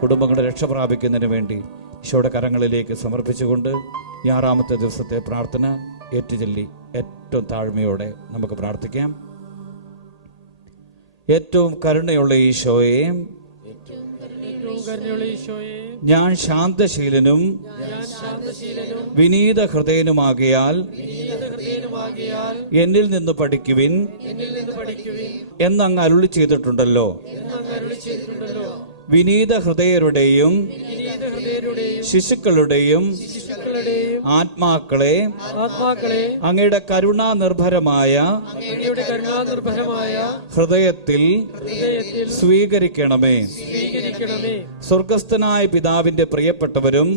കുടുംബങ്ങളെ രക്ഷ പ്രാപിക്കുന്നതിന് വേണ്ടി ഈശോയുടെ കരങ്ങളിലേക്ക് സമർപ്പിച്ചുകൊണ്ട് ഈ 6-ാമത്തെ ദിവസത്തെ പ്രാർത്ഥന ഏറ്റുചൊല്ലി ഏറ്റവും താഴ്മയോടെ നമുക്ക് പ്രാർത്ഥിക്കാം. ഏറ്റവും കരുണയുള്ള ഈശോയെ, ഞാൻ ശാന്തശീലനും വിനീത ഹൃദയനുമാകയാൽ എന്നിൽ നിന്ന് പഠിക്കുവിൻ എന്നങ്ങ് അരുളി ചെയ്തിട്ടുണ്ടല്ലോ. വിനീത ഹൃദയരുടെയും ശിശുക്കളുടെയും ആത്മാക്കളെ അങ്ങയുടെ കരുണാനിർഭരമായ ഹൃദയത്തിൽ സ്വീകരിക്കണമേ. സ്വർഗസ്ഥനായ പിതാവിന്റെ പ്രിയപ്പെട്ടവരും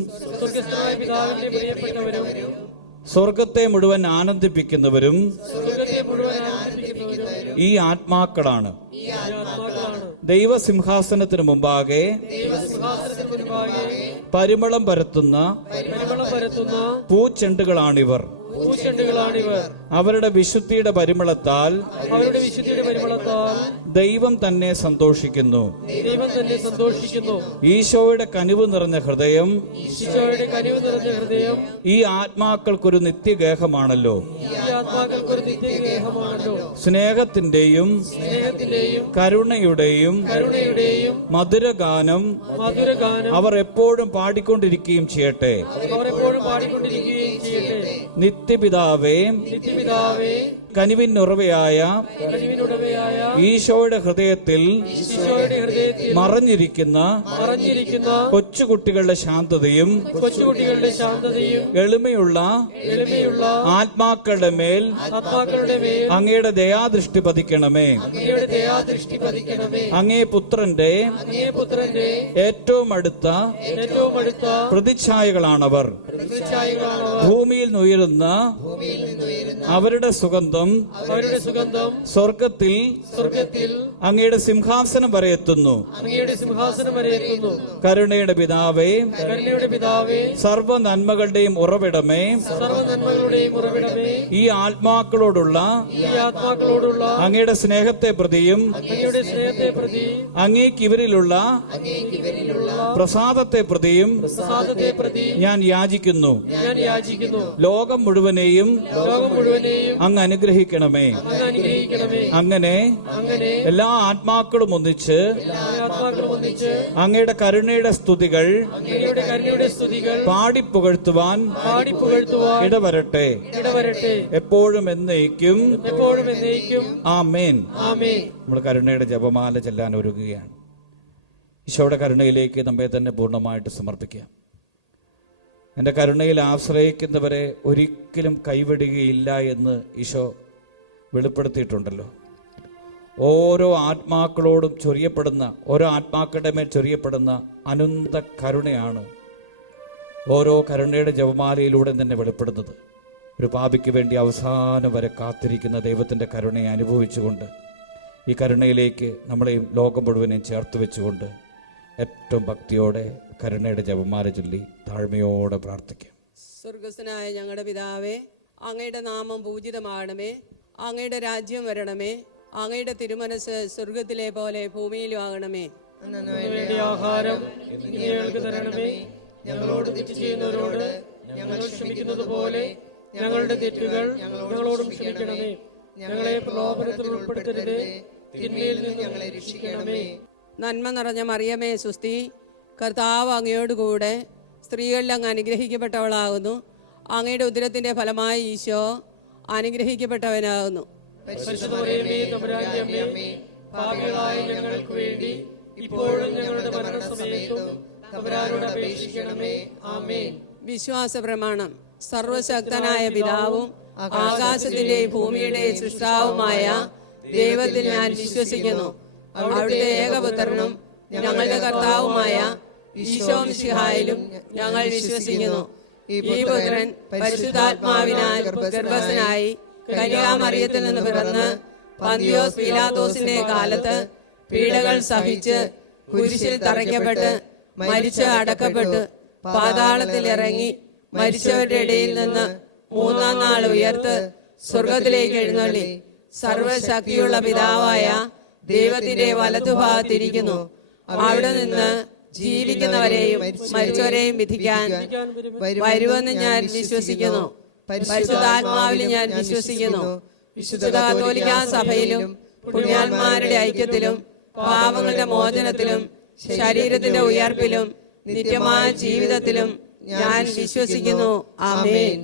സ്വർഗത്തെ മുഴുവൻ ആനന്ദിപ്പിക്കുന്നവരും ഈ ആത്മാക്കളാണ്. ദൈവസിംഹാസനത്തിന് മുമ്പാകെ പരിമളം പരത്തുന്ന പൂച്ചെണ്ടുകളാണിവർ. അവരുടെ വിശുദ്ധിയുടെ പരിമളത്താൽ ദൈവം തന്നെ സന്തോഷിക്കുന്നു. ഈശോയുടെ കനിവ് നിറഞ്ഞ ഹൃദയം ഈ ആത്മാക്കൾക്കൊരു നിത്യഗേഹമാണല്ലോ. സ്നേഹത്തിന്റെയും കരുണയുടെയും മധുരഗാനം അവർ എപ്പോഴും പാടിക്കൊണ്ടിരിക്കുകയും ചെയ്യട്ടെ. നിത്യപിതാവേ, കനിവിനുറവയായ ഈശോയുടെ ഹൃദയത്തിൽ മറഞ്ഞിരിക്കുന്ന കൊച്ചുകുട്ടികളുടെ ശാന്തതയും എളിമയുള്ള ആത്മാക്കളുടെ മേൽ അങ്ങയുടെ ദയാദൃഷ്ടി പതിക്കണമേ. അങ്ങേ പുത്രന്റെ ഏറ്റവും അടുത്ത പ്രതിച്ഛായകളാണവർ. ഭൂമിയിൽ ഉയരുന്ന അവരുടെ സുഗന്ധം സ്വർഗത്തിൽ അങ്ങയുടെ സിംഹാസനം വരെ എത്തുന്നു. കരുണയുടെ പിതാവേ, സർവ നന്മകളുടെയും ഉറവിടമേ, ഈ ആത്മാക്കളോടുള്ള അങ്ങയുടെ സ്നേഹത്തെ പ്രതിയും അങ്ങേക്ക് ഇവരിലുള്ള പ്രസാദത്തെ പ്രതിയും ഞാൻ യാചിക്കുന്നു. ലോകം മുഴുവനെയും അങ്ങ് അനുഗ്രഹിക്കണമേ. അങ്ങനെ എല്ലാ ആത്മാക്കളും ഒന്നിച്ച് അങ്ങയുടെ കരുണയുടെ സ്തുതികൾ പാടിപ്പുകഴ്ത്തുവാൻ ഇടവരട്ടെ, എപ്പോഴും എന്നേക്കും. ആമേൻ. നമ്മൾ കരുണയുടെ ജപമാല ചെല്ലാൻ ഒരുങ്ങുകയാണ്. ഈശോയുടെ കരുണയിലേക്ക് നമ്മെ തന്നെ പൂർണ്ണമായിട്ട് സമർപ്പിക്കാം. എൻ്റെ കരുണയിൽ ആശ്രയിക്കുന്നവരെ ഒരിക്കലും കൈവിടുകയില്ല എന്ന് ഈശോ വെളിപ്പെടുത്തിയിട്ടുണ്ടല്ലോ. ഓരോ ആത്മാക്കളോടും ചൊരിയപ്പെടുന്ന, ഓരോ ആത്മാക്കളുടെ മേൽ ചൊരിയപ്പെടുന്ന അനന്ത കരുണയാണ് ഓരോ കരുണയുടെ ജപമാലയിലൂടെ തന്നെ വെളിപ്പെടുന്നത്. ഒരു പാപിക്ക് വേണ്ടി അവസാനം വരെ കാത്തിരിക്കുന്ന ദൈവത്തിൻ്റെ കരുണയെ അനുഭവിച്ചുകൊണ്ട് ഈ കരുണയിലേക്ക് നമ്മളെയും ലോകം മുഴുവനെയും ചേർത്ത് വെച്ചുകൊണ്ട് ഏറ്റവും ഭക്തിയോടെ കരുണയുടെ ജപമാല ചൊല്ലി താഴ്മയോടെ പ്രാർത്ഥിക്കാം. സ്വർഗസ്ഥനായ ഞങ്ങളുടെ പിതാവേ, അങ്ങയുടെ നാമം പൂജിതമാകണമേ. അങ്ങയുടെ രാജ്യം വരണമേ. അങ്ങയുടെ തിരുമനസ് സ്വർഗത്തിലെ പോലെ ഭൂമിയിലും ആകണമേ. വേണ്ടി ആഹാരം ഞങ്ങൾക്ക് തരണമേ. ഞങ്ങളോട് തെറ്റ് ചെയ്യുന്നവരോട് ഞങ്ങൾ ക്ഷമിക്കുന്നത് പോലെ ഞങ്ങളുടെ തെറ്റുകൾ ഞങ്ങളോടും ക്ഷമിക്കണമേ. ഞങ്ങളെ പ്രലോഭനത്തിൽ ഉൾപ്പെടുത്തരുത്, തിന്മയിൽ നിന്ന് ഞങ്ങളെ രക്ഷിക്കണമേ. നന്മ നിറഞ്ഞ മറിയമേ സുസ്തി, കർത്താവ് അങ്ങയോടുകൂടെ സ്ത്രീകളിൽ അങ്ങ് അനുഗ്രഹിക്കപ്പെട്ടവളാകുന്നു. അങ്ങയുടെ ഉദരത്തിന്റെ ഫലമായി ഈശോ അനുഗ്രഹിക്കപ്പെട്ടവനാകുന്നു. പരിശുദ്ധ മറിയമേ, തമ്പുരാന്റെ അമ്മേ, പാപികളായ ഞങ്ങൾക്ക് വേണ്ടി ഇപ്പോഴും ഞങ്ങളുടെ മരണസമയത്തും തമ്പുരാനോട് അപേക്ഷിക്കണമേ. ആമേൻ. വിശ്വാസ പ്രമാണം. സർവശക്തനായ പിതാവും ആകാശത്തിന്റെയും ഭൂമിയുടെയും സൃഷ്ടാവുമായ ദൈവത്തിൽ ഞാൻ വിശ്വസിക്കുന്നു. അവിടുത്തെ ഏകപുത്രനും ഞങ്ങളുടെ കർത്താവുമായ ഈശോ മിശിഹായിലും ഞങ്ങൾ വിശ്വസിക്കുന്നു. ഈ പുത്രൻ പരിശുദ്ധാത്മാവിനാൽ ഗർഭസ്ഥനായി കന്യകാമറിയത്തിൽ നിന്ന് പിറന്ന് പന്തിയോസ് പീലാത്തോസിന്റെ കാലത്ത് പീഡകൾ സഹിച്ച് കുരിശിൽ തറയ്ക്കപ്പെട്ട് മരിച്ച് അടക്കപ്പെട്ട് പാതാളത്തിൽ ഇറങ്ങി മരിച്ചവരുടെ ഇടയിൽ നിന്ന് മൂന്നാം നാൾ ഉയർത്ത് സ്വർഗത്തിലേക്ക് എഴുന്നള്ളി സർവശക്തിയുള്ള പിതാവായ ദൈവത്തിന്റെ വലതുഭാഗത്തിരിക്കുന്നു. അവിടെ നിന്ന് ജീവിക്കുന്നവരെയും മരിച്ചവരെയും വിധിക്കാൻ വരുമെന്ന് ഞാൻ വിശ്വസിക്കുന്നു. പരിശുദ്ധാത്മാവിൽ ഞാൻ വിശ്വസിക്കുന്നു. വിശുദ്ധ കത്തോലിക്കാ സഭയിലും പുണ്യാത്മാരുടെ ഐക്യത്തിലും പാപങ്ങളുടെ മോചനത്തിലും ശരീരത്തിന്റെ ഉയർപ്പിലും നിത്യമായ ജീവിതത്തിലും ഞാൻ വിശ്വസിക്കുന്നു. ആമേൻ.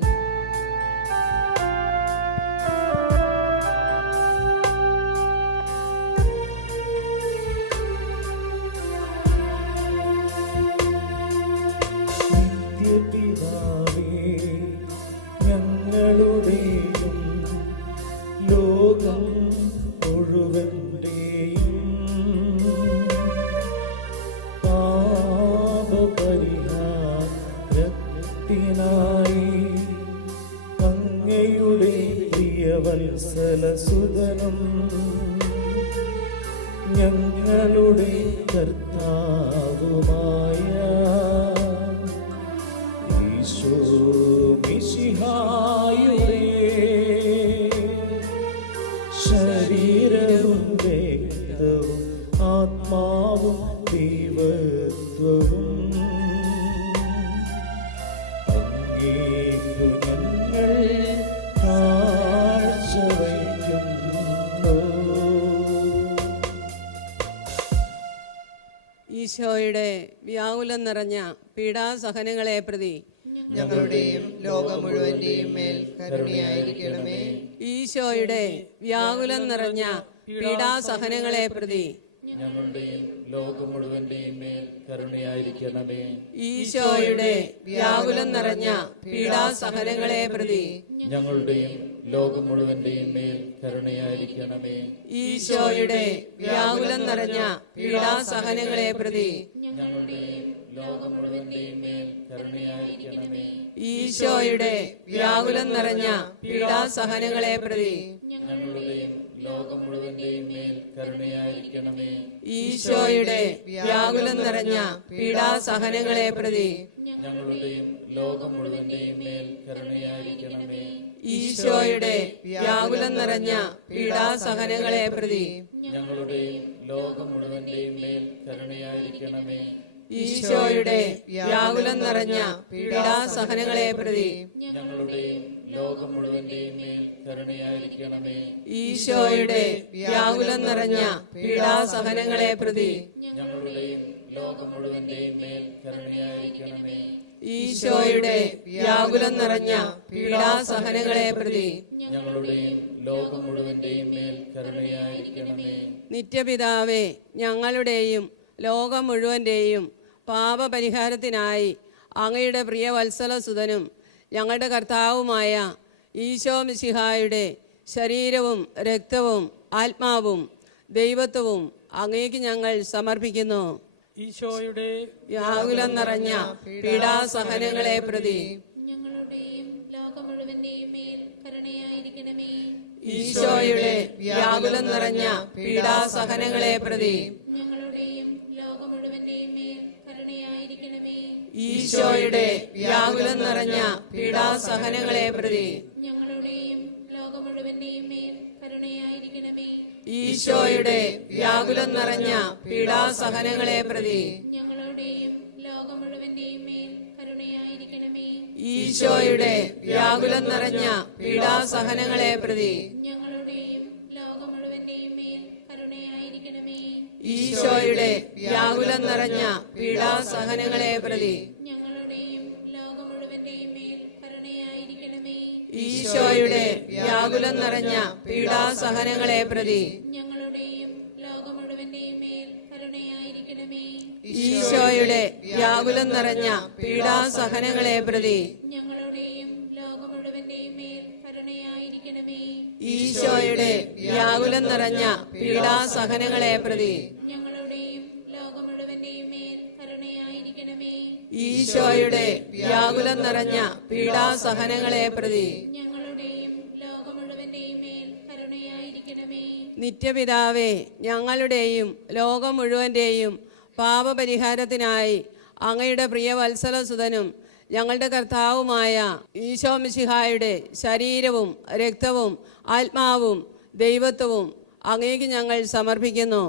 ഞങ്ങളുടെയും ലോകം മുഴുവന്റെയും പാപപരിഹാരത്തിനായി അങ്ങയുടെ പ്രിയവത്സലസുതനും ഞങ്ങളുടെ കർത്താവുമായ ഈശോ മിശിഹായുടെ ശരീരവും രക്തവും ആത്മാവും ദൈവത്വവും അങ്ങേക്കു ഞങ്ങൾ കാഴ്ചവയ്ക്കുന്നു. ഈശോയുടെ വ്യാകുലം നിറഞ്ഞ പീഡാസഹനങ്ങളെ പ്രതി ഞങ്ങളുടെയും ലോകം മുഴുവന്റെയും മേൽ കരുണയായിരിക്കണമേ. ഈശോയുടെ വ്യാകുലം നിറഞ്ഞ പീഡാസഹനങ്ങളെ പ്രതി ഞങ്ങളുടെയും ലോകം മുഴുവന്റെയും മേൽ കരുണയായിരിക്കണമേ. ഈശോയുടെ വ്യാകുലം നിറഞ്ഞ പീഡാസഹനങ്ങളെ പ്രതി ഞങ്ങളുടെയും ലോകം മുഴുവന്റെയും മേൽ കരുണയായിരിക്കണമേ. ഈശോയുടെ വ്യാകുലം നിറഞ്ഞ പീഡാസഹനങ്ങളെ പ്രതി ഞങ്ങളുടെയും ലോകം മുഴുവന്റെയും മേൽ കരുണയായിരിക്കണമേ. ഈശോയുടെ വ്യാകുലം നിറഞ്ഞ പീഡാസഹനങ്ങളെ പ്രതി ഞങ്ങളുടെയും ലോകം മുഴുവന്റെയും മേൽ കരുണയായിരിക്കണമേ. ഈശോയുടെ വ്യാകുലം നിറഞ്ഞ പീഡാസഹനങ്ങളെ പ്രതി ഞങ്ങളുടെയും ലോകം മുഴുവന്റെയും മേൽ കരുണയായിരിക്കണമേ. ഈശോയുടെ വ്യാകുലം നിറഞ്ഞ പീഡാസഹനങ്ങളെ പ്രതി ഞങ്ങളുടെയും ലോകം മുഴുവന്റെയും മേൽ കരുണയായിരിക്കണമേ. ഈശോയുടെ വ്യാകുലം നിറഞ്ഞ പീഡാസഹനങ്ങളെ പ്രതി ഞങ്ങളുടെയും ലോകം മുഴുവന്റെയും മേൽ കരുണയായിരിക്കണമേ. ഈശോയുടെ വ്യാകുലം നിറഞ്ഞ പീഡാസഹനങ്ങളെ പ്രതി ഞങ്ങളുടെയും ലോകം മുഴുവന്റെയും മേൽ കരുണയായിരിക്കണമേ. ഈശോയുടെ വ്യാകുലം നിറഞ്ഞ പീഡാസഹനങ്ങളെ പ്രതി ഞങ്ങളുടെയും ലോകം മുഴുവന്റെയും മേൽ കരുണയായിരിക്കണമേ. നിത്യപിതാവേ, ഞങ്ങളുടെയും ലോകം മുഴുവന്റെയും പാപപരിഹാരത്തിനായി അങ്ങയുടെ പ്രിയവത്സലസുതനും ഞങ്ങളുടെ കർത്താവുമായ ഈശോ മിശിഹായുടെ ശരീരവും രക്തവും ആത്മാവും ദൈവത്വവും അങ്ങേക്ക് ഞങ്ങൾ സമർപ്പിക്കുന്നു. ഈശോയുടെ വ്യാകുലം നിറഞ്ഞ പീഡാസഹനങ്ങളെ പ്രതി ഞങ്ങളുടെയും ലോകം മുഴുവന്റെയും മേൽ കരുണയായിരിക്കണമേ. ഈശോയുടെ വ്യാകുലം നിറഞ്ഞ പീഡാസഹനങ്ങളെ പ്രതി ഞങ്ങളുടെയും ലോകം മുഴുവന്റെയും മേൽ കരുണയായിരിക്കണമേ. ഈശോയുടെ വ്യാകുലം നിറഞ്ഞ പീഡാസഹനങ്ങളെ പ്രതി ഞങ്ങളുടെയും ലോകം മുഴുവന്റെയും മേൽ കരുണയായിരിക്കണമേ. ഈശോയുടെ വ്യാകുലം നിറഞ്ഞ പീഡാസഹനങ്ങളെ പ്രതി ഞങ്ങളുടെയും ലോകം മുഴുവന്റെയും മേൽ കരുണയായിരിക്കണമേ. ഈശോയുടെ വ്യാകുലം നിറഞ്ഞ പീഡാസഹനങ്ങളെ പ്രതി ഞങ്ങളുടെയും ലോകം മുഴുവന്റെയും മേൽ കരുണയായിരിക്കണമേ. ഈശോയുടെ വ്യാകുലം നിറഞ്ഞ പീഡാസഹനങ്ങളെ പ്രതി ഞങ്ങളുടെയും ലോകം മുഴുവന്റെയും മേൽ കരുണയായിരിക്കണമേ. ഈശോയുടെ വ്യാകുലം നിറഞ്ഞ പീഡാസഹനങ്ങളെ പ്രതി ഞങ്ങളുടെയും ലോകം മുഴുവന്റെയും മേൽ കരുണയായിരിക്കണമേ. ഈശോയുടെ വ്യാകുലം നിറഞ്ഞ പീഡാസഹനങ്ങളെ പ്രതി ഞങ്ങളുടെയും ലോകം മുഴുവന്റെയും മേൽ കരുണയായിരിക്കണമേ. ഈശോയുടെ വ്യാകുലം നിറഞ്ഞ പീഡാസഹനങ്ങളെ പ്രതി ഞങ്ങളുടെയും ലോകം മുഴുവന്റെയും മേൽ കരുണയായിരിക്കണമേ. ഈശോയുടെ വ്യാകുലം നിറഞ്ഞ പീഡാസഹനങ്ങളെ പ്രതി ഞങ്ങളുടെയും ലോകം മുഴുവന്റെയും മേൽ കരുണയായിരിക്കണമേ. നിത്യപിതാവേ, ഞങ്ങളുടെയും ലോകം മുഴുവന്റെയും പാപപരിഹാരത്തിനായി അങ്ങയുടെ പ്രിയവത്സലസുതനും ഞങ്ങളുടെ കർത്താവുമായ ഈശോ മിശിഹായുടെ ശരീരവും രക്തവും ആത്മാവും ദൈവത്വവും അങ്ങേക്ക് ഞങ്ങൾ സമർപ്പിക്കുന്നു.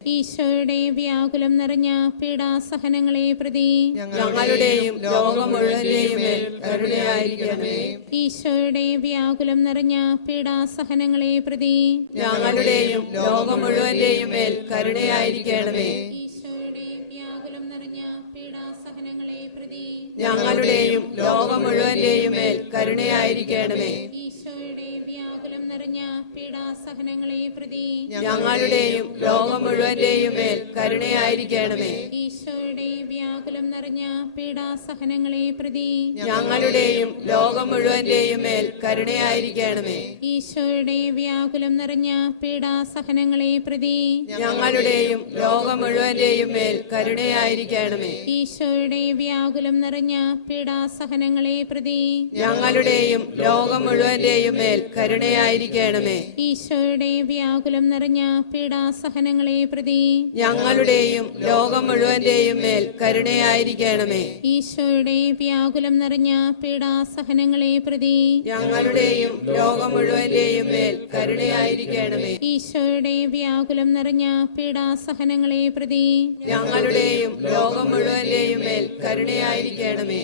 ഈശോയുടെ വ്യാകുലം നിറഞ്ഞ പീഡാസഹനങ്ങളെ പ്രതി ഞങ്ങളുടെയും ലോകം മുഴുവന്റെയും മേൽ കരുണയായിരിക്കണമേ. ഈശോയുടെ വ്യാകുലം നിറഞ്ഞ പീഡാസഹനങ്ങളെ പ്രതി ഞങ്ങളുടെയും ലോകം മുഴുവന്റെയും മേൽ കരുണയായിരിക്കണമേ. ഈശോയുടെ വ്യാകുലം നിറഞ്ഞ പീഡാസഹനങ്ങളെ പ്രതി ഞങ്ങളുടെയും ലോകം മുഴുവന്റെയും മേൽ കരുണയായിരിക്കണമേ. ഈശോയുടെ വ്യാകുലം നിറഞ്ഞ പീഡാസഹനങ്ങളെ പ്രതി ഞങ്ങളുടെയും ലോകം മുഴുവന്റെയും മേൽ കരുണയായിരിക്കണമേ. ഈശോയുടെ വ്യാകുലം നിറഞ്ഞ പീഡാസഹനങ്ങളെ പ്രതി ഞങ്ങളുടെയും ലോകം മുഴുവന്റെയും മേൽ കരുണയായിരിക്കണമേ. ഈശോയുടെ വ്യാകുലം നിറഞ്ഞ പീഡാസഹനങ്ങളെ പ്രതി ഞങ്ങളുടെയും ലോകം മുഴുവന്റെയും മേൽ കരുണയായിരിക്കണമേ. ഈശോയുടെ വ്യാകുലം നിറഞ്ഞ പീഡാസഹനങ്ങളെ പ്രതി ഞങ്ങളുടെയും ലോകം മുഴുവന്റെയും മേൽ കരുണയായിരിക്കണമേ. ഈശോയുടെ വ്യാകുലം നിറഞ്ഞ പീഡാസഹനങ്ങളെ പ്രതി ഞങ്ങളുടെയും ലോകം മുഴുവന്റെയും മേൽ കരുണയായിരിക്കണമേ. ഈശോയുടെ വ്യാകുലം നിറഞ്ഞ പീഡാസഹനങ്ങളെ പ്രതി ഞങ്ങളുടെയും ലോകം മുഴുവന്റെയും മേൽ കരുണയായിരിക്കണമേ. ഈശോയുടെ വ്യാകുലം നിറഞ്ഞ പീഡാസഹനങ്ങളെ പ്രതി ഞങ്ങളുടെയും ലോകം മുഴുവന്റെയും മേൽ കരുണയായിരിക്കണമേ.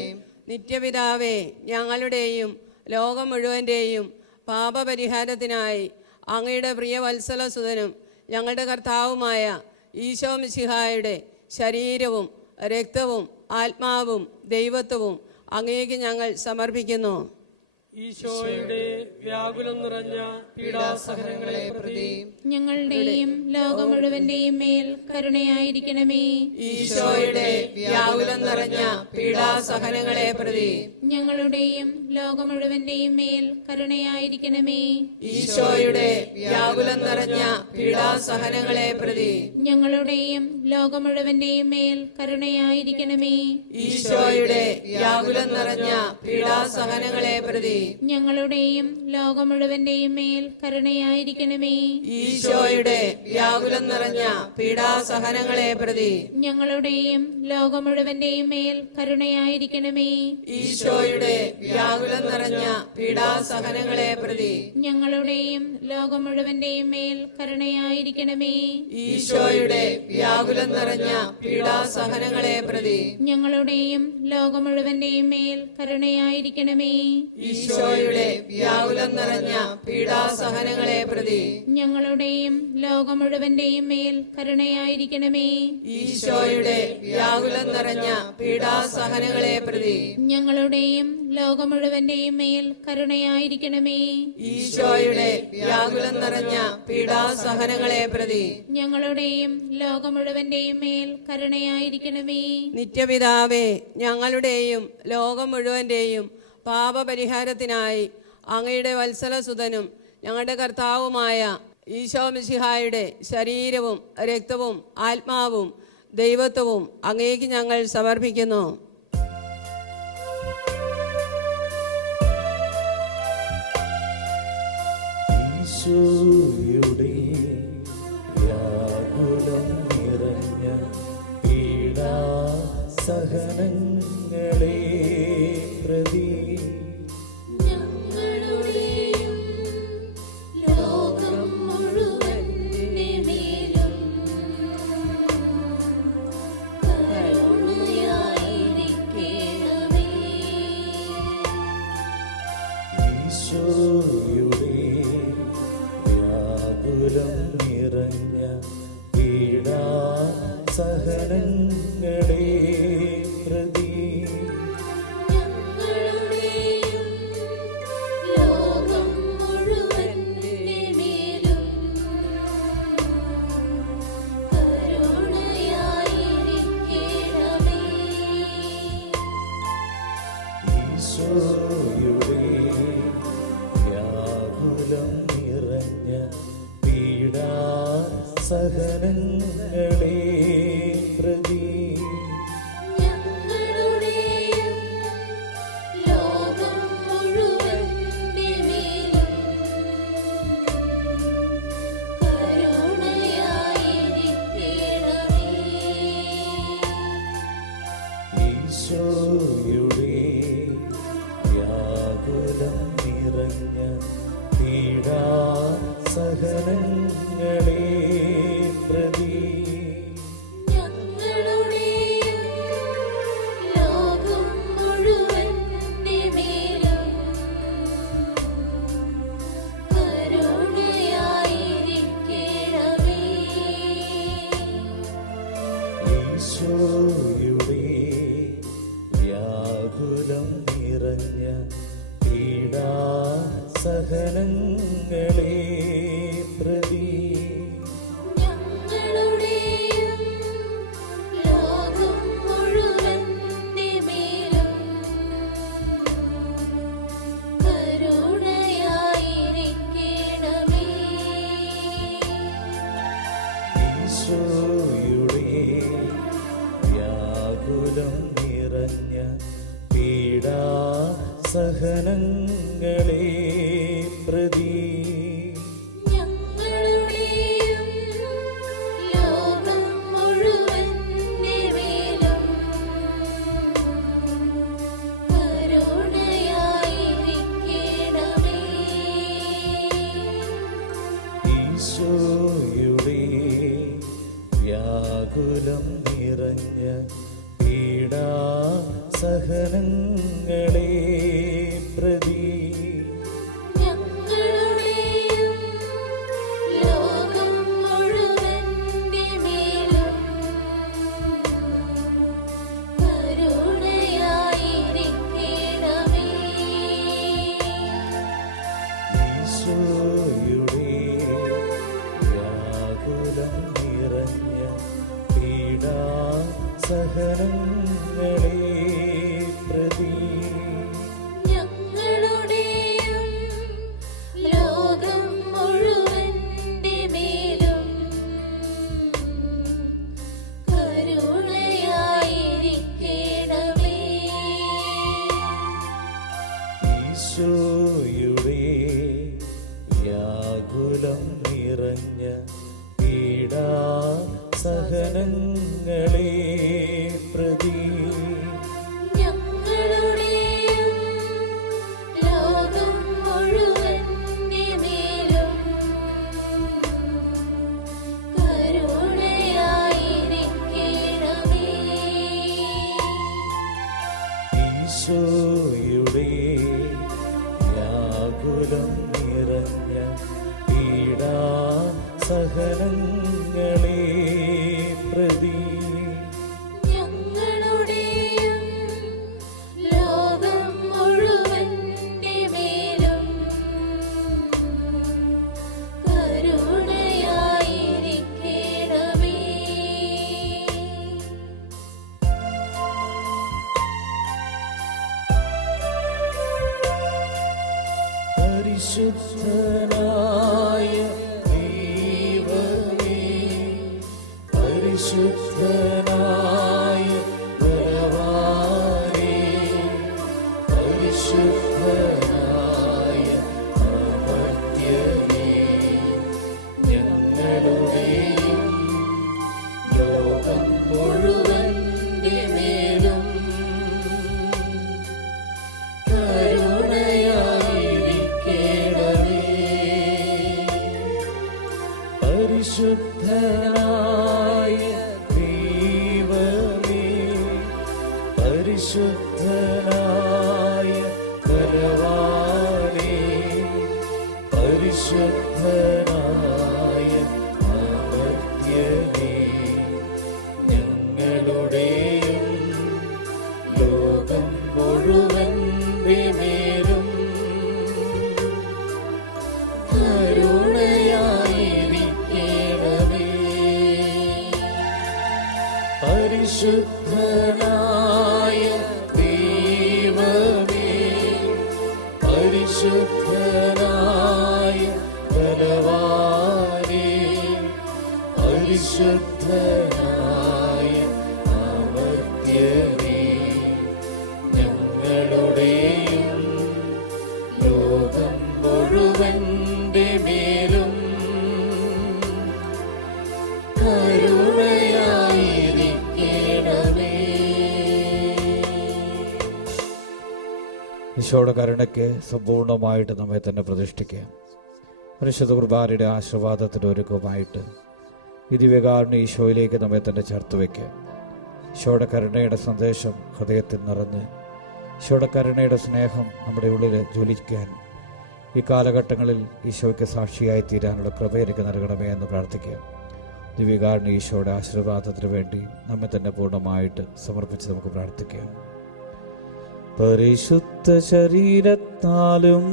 നിത്യപിതാവേ, ഞങ്ങളുടെയും ലോകം മുഴുവന്റെയും പാപപരിഹാരത്തിനായി അങ്ങയുടെ പ്രിയവത്സലസുതനും ഞങ്ങളുടെ കർത്താവുമായ ഈശോ മിശിഹായുടെ ശരീരവും രക്തവും ആത്മാവും ദൈവത്വവും അങ്ങേക്ക് ഞങ്ങൾ സമർപ്പിക്കുന്നു. ഈശോയുടെ വ്യാകുലം നിറഞ്ഞ പീഡാസഹനങ്ങളെ പ്രതി ഞങ്ങളുടെയും ലോകം മുഴുവന്റെയും മേൽ കരുണയായിരിക്കണമേ. ഈശോയുടെ വ്യാകുലം നിറഞ്ഞ പീഡാസഹനങ്ങളെ പ്രതി ഞങ്ങളുടെയും ലോകം മുഴുവന്റെയും മേൽ കരുണയായിരിക്കണമേ. ഈശോയുടെ വ്യാകുലം നിറഞ്ഞ പീഡാസഹനങ്ങളെ പ്രതി ഞങ്ങളുടെയും ലോകം മുഴുവന്റെയും മേൽ കരുണയായിരിക്കണമേ. ഈശോയുടെ വ്യാകുലം നിറഞ്ഞ പീഡാസഹനങ്ങളെ പ്രതി ഞങ്ങളുടെയും ലോകം മുഴുവന്റെയും മേൽ കരുണയായിരിക്കണമേ. ഈശോയുടെ വ്യാകുലം നിറഞ്ഞ പീഡാസഹനങ്ങളെ പ്രതി ഞങ്ങളുടെയും ലോകം മുഴുവന്റെയും മേൽ കരുണയായിരിക്കണമേ. ഈശോയുടെ വ്യാകുലം നിറഞ്ഞ പീഡാസഹനങ്ങളെ പ്രതി ഞങ്ങളുടെയും ലോകം മുഴുവന്റെയും മേൽ കരുണയായിരിക്കണമേ. ഈശോയുടെ വ്യാകുലം നിറഞ്ഞ പീഡാസഹനങ്ങളെ പ്രതി ഞങ്ങളുടെയും ലോകം മുഴുവന്റെയും മേൽ കരുണയായിരിക്കണമേ. ഈശോയുടെ വ്യാകുലം നിറഞ്ഞ പീഡാസഹനങ്ങളെ പ്രതി ഞങ്ങളുടെയും ലോകം മുഴുവന്റെയും മേൽ കരുണയായിരിക്കണമേ. ഈശോയുടെ വ്യാകുലം നിറഞ്ഞ പീഡാസഹനങ്ങളെ പ്രതി ഞങ്ങളുടെയും ലോകം മുഴുവന്റെയും മേൽ കരുണയായിരിക്കണമേ. ഈശോയുടെ വ്യാകുലം നിറഞ്ഞ പീഡാസഹനങ്ങളെ പ്രതി ഞങ്ങളുടെയും ലോകം മുഴുവന്റെയും മേൽ കരുണയായിരിക്കണമേ. നിത്യപിതാവേ, ഞങ്ങളുടെയും ലോകം മുഴുവന്റെയും പാപപരിഹാരത്തിനായി അങ്ങയുടെ വത്സലസുതനും ഞങ്ങളുടെ കർത്താവുമായ ഈശോ മിശിഹായുടെ ശരീരവും രക്തവും ആത്മാവും ദൈവത്വവും അങ്ങേക്ക് ഞങ്ങൾ സമർപ്പിക്കുന്നു. ഈശോയുടെ വ്യാകുലം നിറഞ്ഞ പീഡാസഹനങ്ങളെ പ്രതി ഞങ്ങളുടെയും ലോകം മുഴുവന്റെ മേലും കരുണയായിരിക്കണമേ. ഈശോയുടെ വ്യാകുലം നിറഞ്ഞ പീഡാസഹനങ്ങളെ പ്രതി ഞങ്ങളുടെയും ലോകം മുഴുവന്റെ മേലും കരുണയായിരിക്കണമേ. ഈശോയുടെ വ്യാകുലം നിറഞ്ഞ പീഡാസഹനങ്ങളെ പ്രതി ഞങ്ങളുടെയും ലോകം മുഴുവന്റെ മേലും കരുണയായിരിക്കണമേ. ഈശോയുടെ വ്യാകുലം നിറഞ്ഞ പീഡാസഹനങ്ങളെ പ്രതി ഞങ്ങളുടെയും ലോകം മുഴുവന്റെ മേലും കരുണയായിരിക്കണമേ. ഈശോയുടെ വ്യാകുലം നിറഞ്ഞ പീഡാസഹനങ്ങളെ പ്രതി ഞങ്ങളുടെയും ലോകം മുഴുവന്റെ മേലും കരുണയായിരിക്കണമേ. ഈശോയുടെ വ്യാകുലം നിറഞ്ഞ പീഡാസഹനങ്ങളെ പ്രതി ഞങ്ങളുടെയും ലോകം മുഴുവന്റെ മേലും കരുണയായിരിക്കണമേ. ഈശോയുടെ വ്യാകുലം നിറഞ്ഞ പീഡാസഹനങ്ങളെ പ്രതി ഞങ്ങളുടെയും ഈശോയുടെ വ്യാകുലം നിറഞ്ഞ പീഡാസഹനങ്ങളെ പ്രതി ഞങ്ങളുടെയും ലോകം മുഴുവന്റെ മേലും കരുണയായിരിക്കണമേ. ഈശോയുടെ വ്യാകുലം നിറഞ്ഞ പീഡാസഹനങ്ങളെ പ്രതി ഞങ്ങളുടെയും ലോകം മുഴുവന്റെ മേലും കരുണയായിരിക്കണമേ. ഈശോയുടെ വ്യാകുലം നിറഞ്ഞ പീഡാസഹനങ്ങളെ പ്രതി ഞങ്ങളുടെയും ലോകം മുഴുവന്റെ മേലും കരുണയായിരിക്കണമേ. പരിശുദ്ധനായ ദൈവമേ, പരിശുദ്ധനായ ബലവാനേ, പരിശുദ്ധനായ അമർത്യനേ, ഞങ്ങളുടെയും ലോകം മുഴുവന്റെ മേലും കരുണയായിരിക്കണമേ. പരിശുദ്ധനായ ദൈവമേ, പരിശുദ്ധനായ ബലവാനേ, പരിശുദ്ധനായ അമർത്യനേ, ഞങ്ങളുടെയും ലോകം മുഴുവന്റെ മേലും കരുണയായിരിക്കണമേ. പരിശുദ്ധനായ ദൈവമേ, പരിശുദ്ധനായ ബലവാനേ, പരിശുദ്ധനായ അമർത്യനേ, ഞങ്ങളുടെയും ലോകം മുഴുവന്റെ മേലും കരുണയായിരിക്കണമേ. ഈശോയുടെ കരുണയ്ക്ക് സമ്പൂർണ്ണമായിട്ട് നമ്മെ തന്നെ പ്രതിഷ്ഠിക്കാം. പരിശുദ്ധ കുർബാനയുടെ ആശീർവാദത്തിന് ഒരുക്കമായിട്ട് ഈ ദിവ്യകാരുണ്യ ഈശോയിലേക്ക് നമ്മെ തന്നെ ചേർത്ത് വയ്ക്കാം. ഈശോയുടെ കരുണയുടെ സന്ദേശം ഹൃദയത്തിൽ നിറഞ്ഞ് ഈശോയുടെ കരുണയുടെ സ്നേഹം നമ്മുടെ ഉള്ളിൽ ജ്വലിക്കാൻ ഈ കാലഘട്ടങ്ങളിൽ ഈശോയ്ക്ക് സാക്ഷിയായി തീരാനുള്ള കൃപ എനിക്ക് നൽകണമേ എന്ന് പ്രാർത്ഥിക്കാം. ദിവ്യകാരുണ്യ ഈശോയുടെ ആശീർവാദത്തിന് വേണ്ടി നമ്മെ തന്നെ പൂർണ്ണമായിട്ട് സമർപ്പിച്ച് നമുക്ക് പ്രാർത്ഥിക്കാം. പരിശുദ്ധ ശരീരത്താലും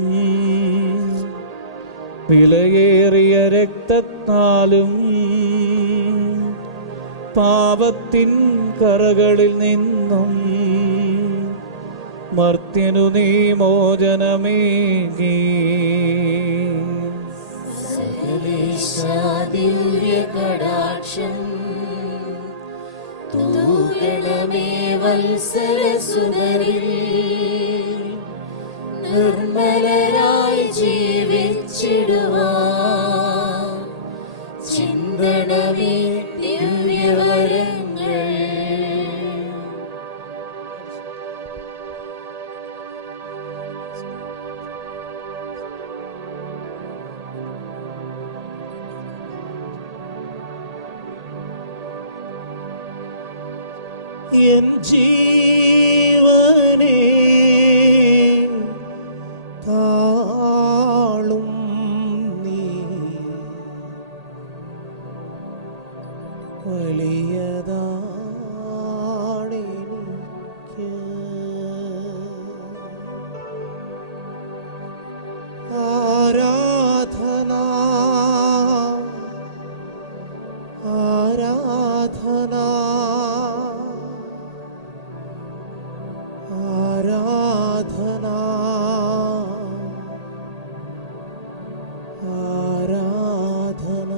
വിലയേറിയ രക്തത്താലും പാപത്തിൻ കറകളിൽ നിന്നും മർത്യനു നീ മോചനമേകി. ദിവ്യകടാക്ഷം തൂകണമേ വത്സലസുതരിൽ നിർമ്മലരായി ജീവിച്ചിടുവാൻ ചിന്തണമേ ദിവ്യവരങ്ങൾ. എൻ ജീവനേ താളും നീ വലിയതാണെനിക്ക്. ആരാധന ആരാധന ആരാധന ആരാധന.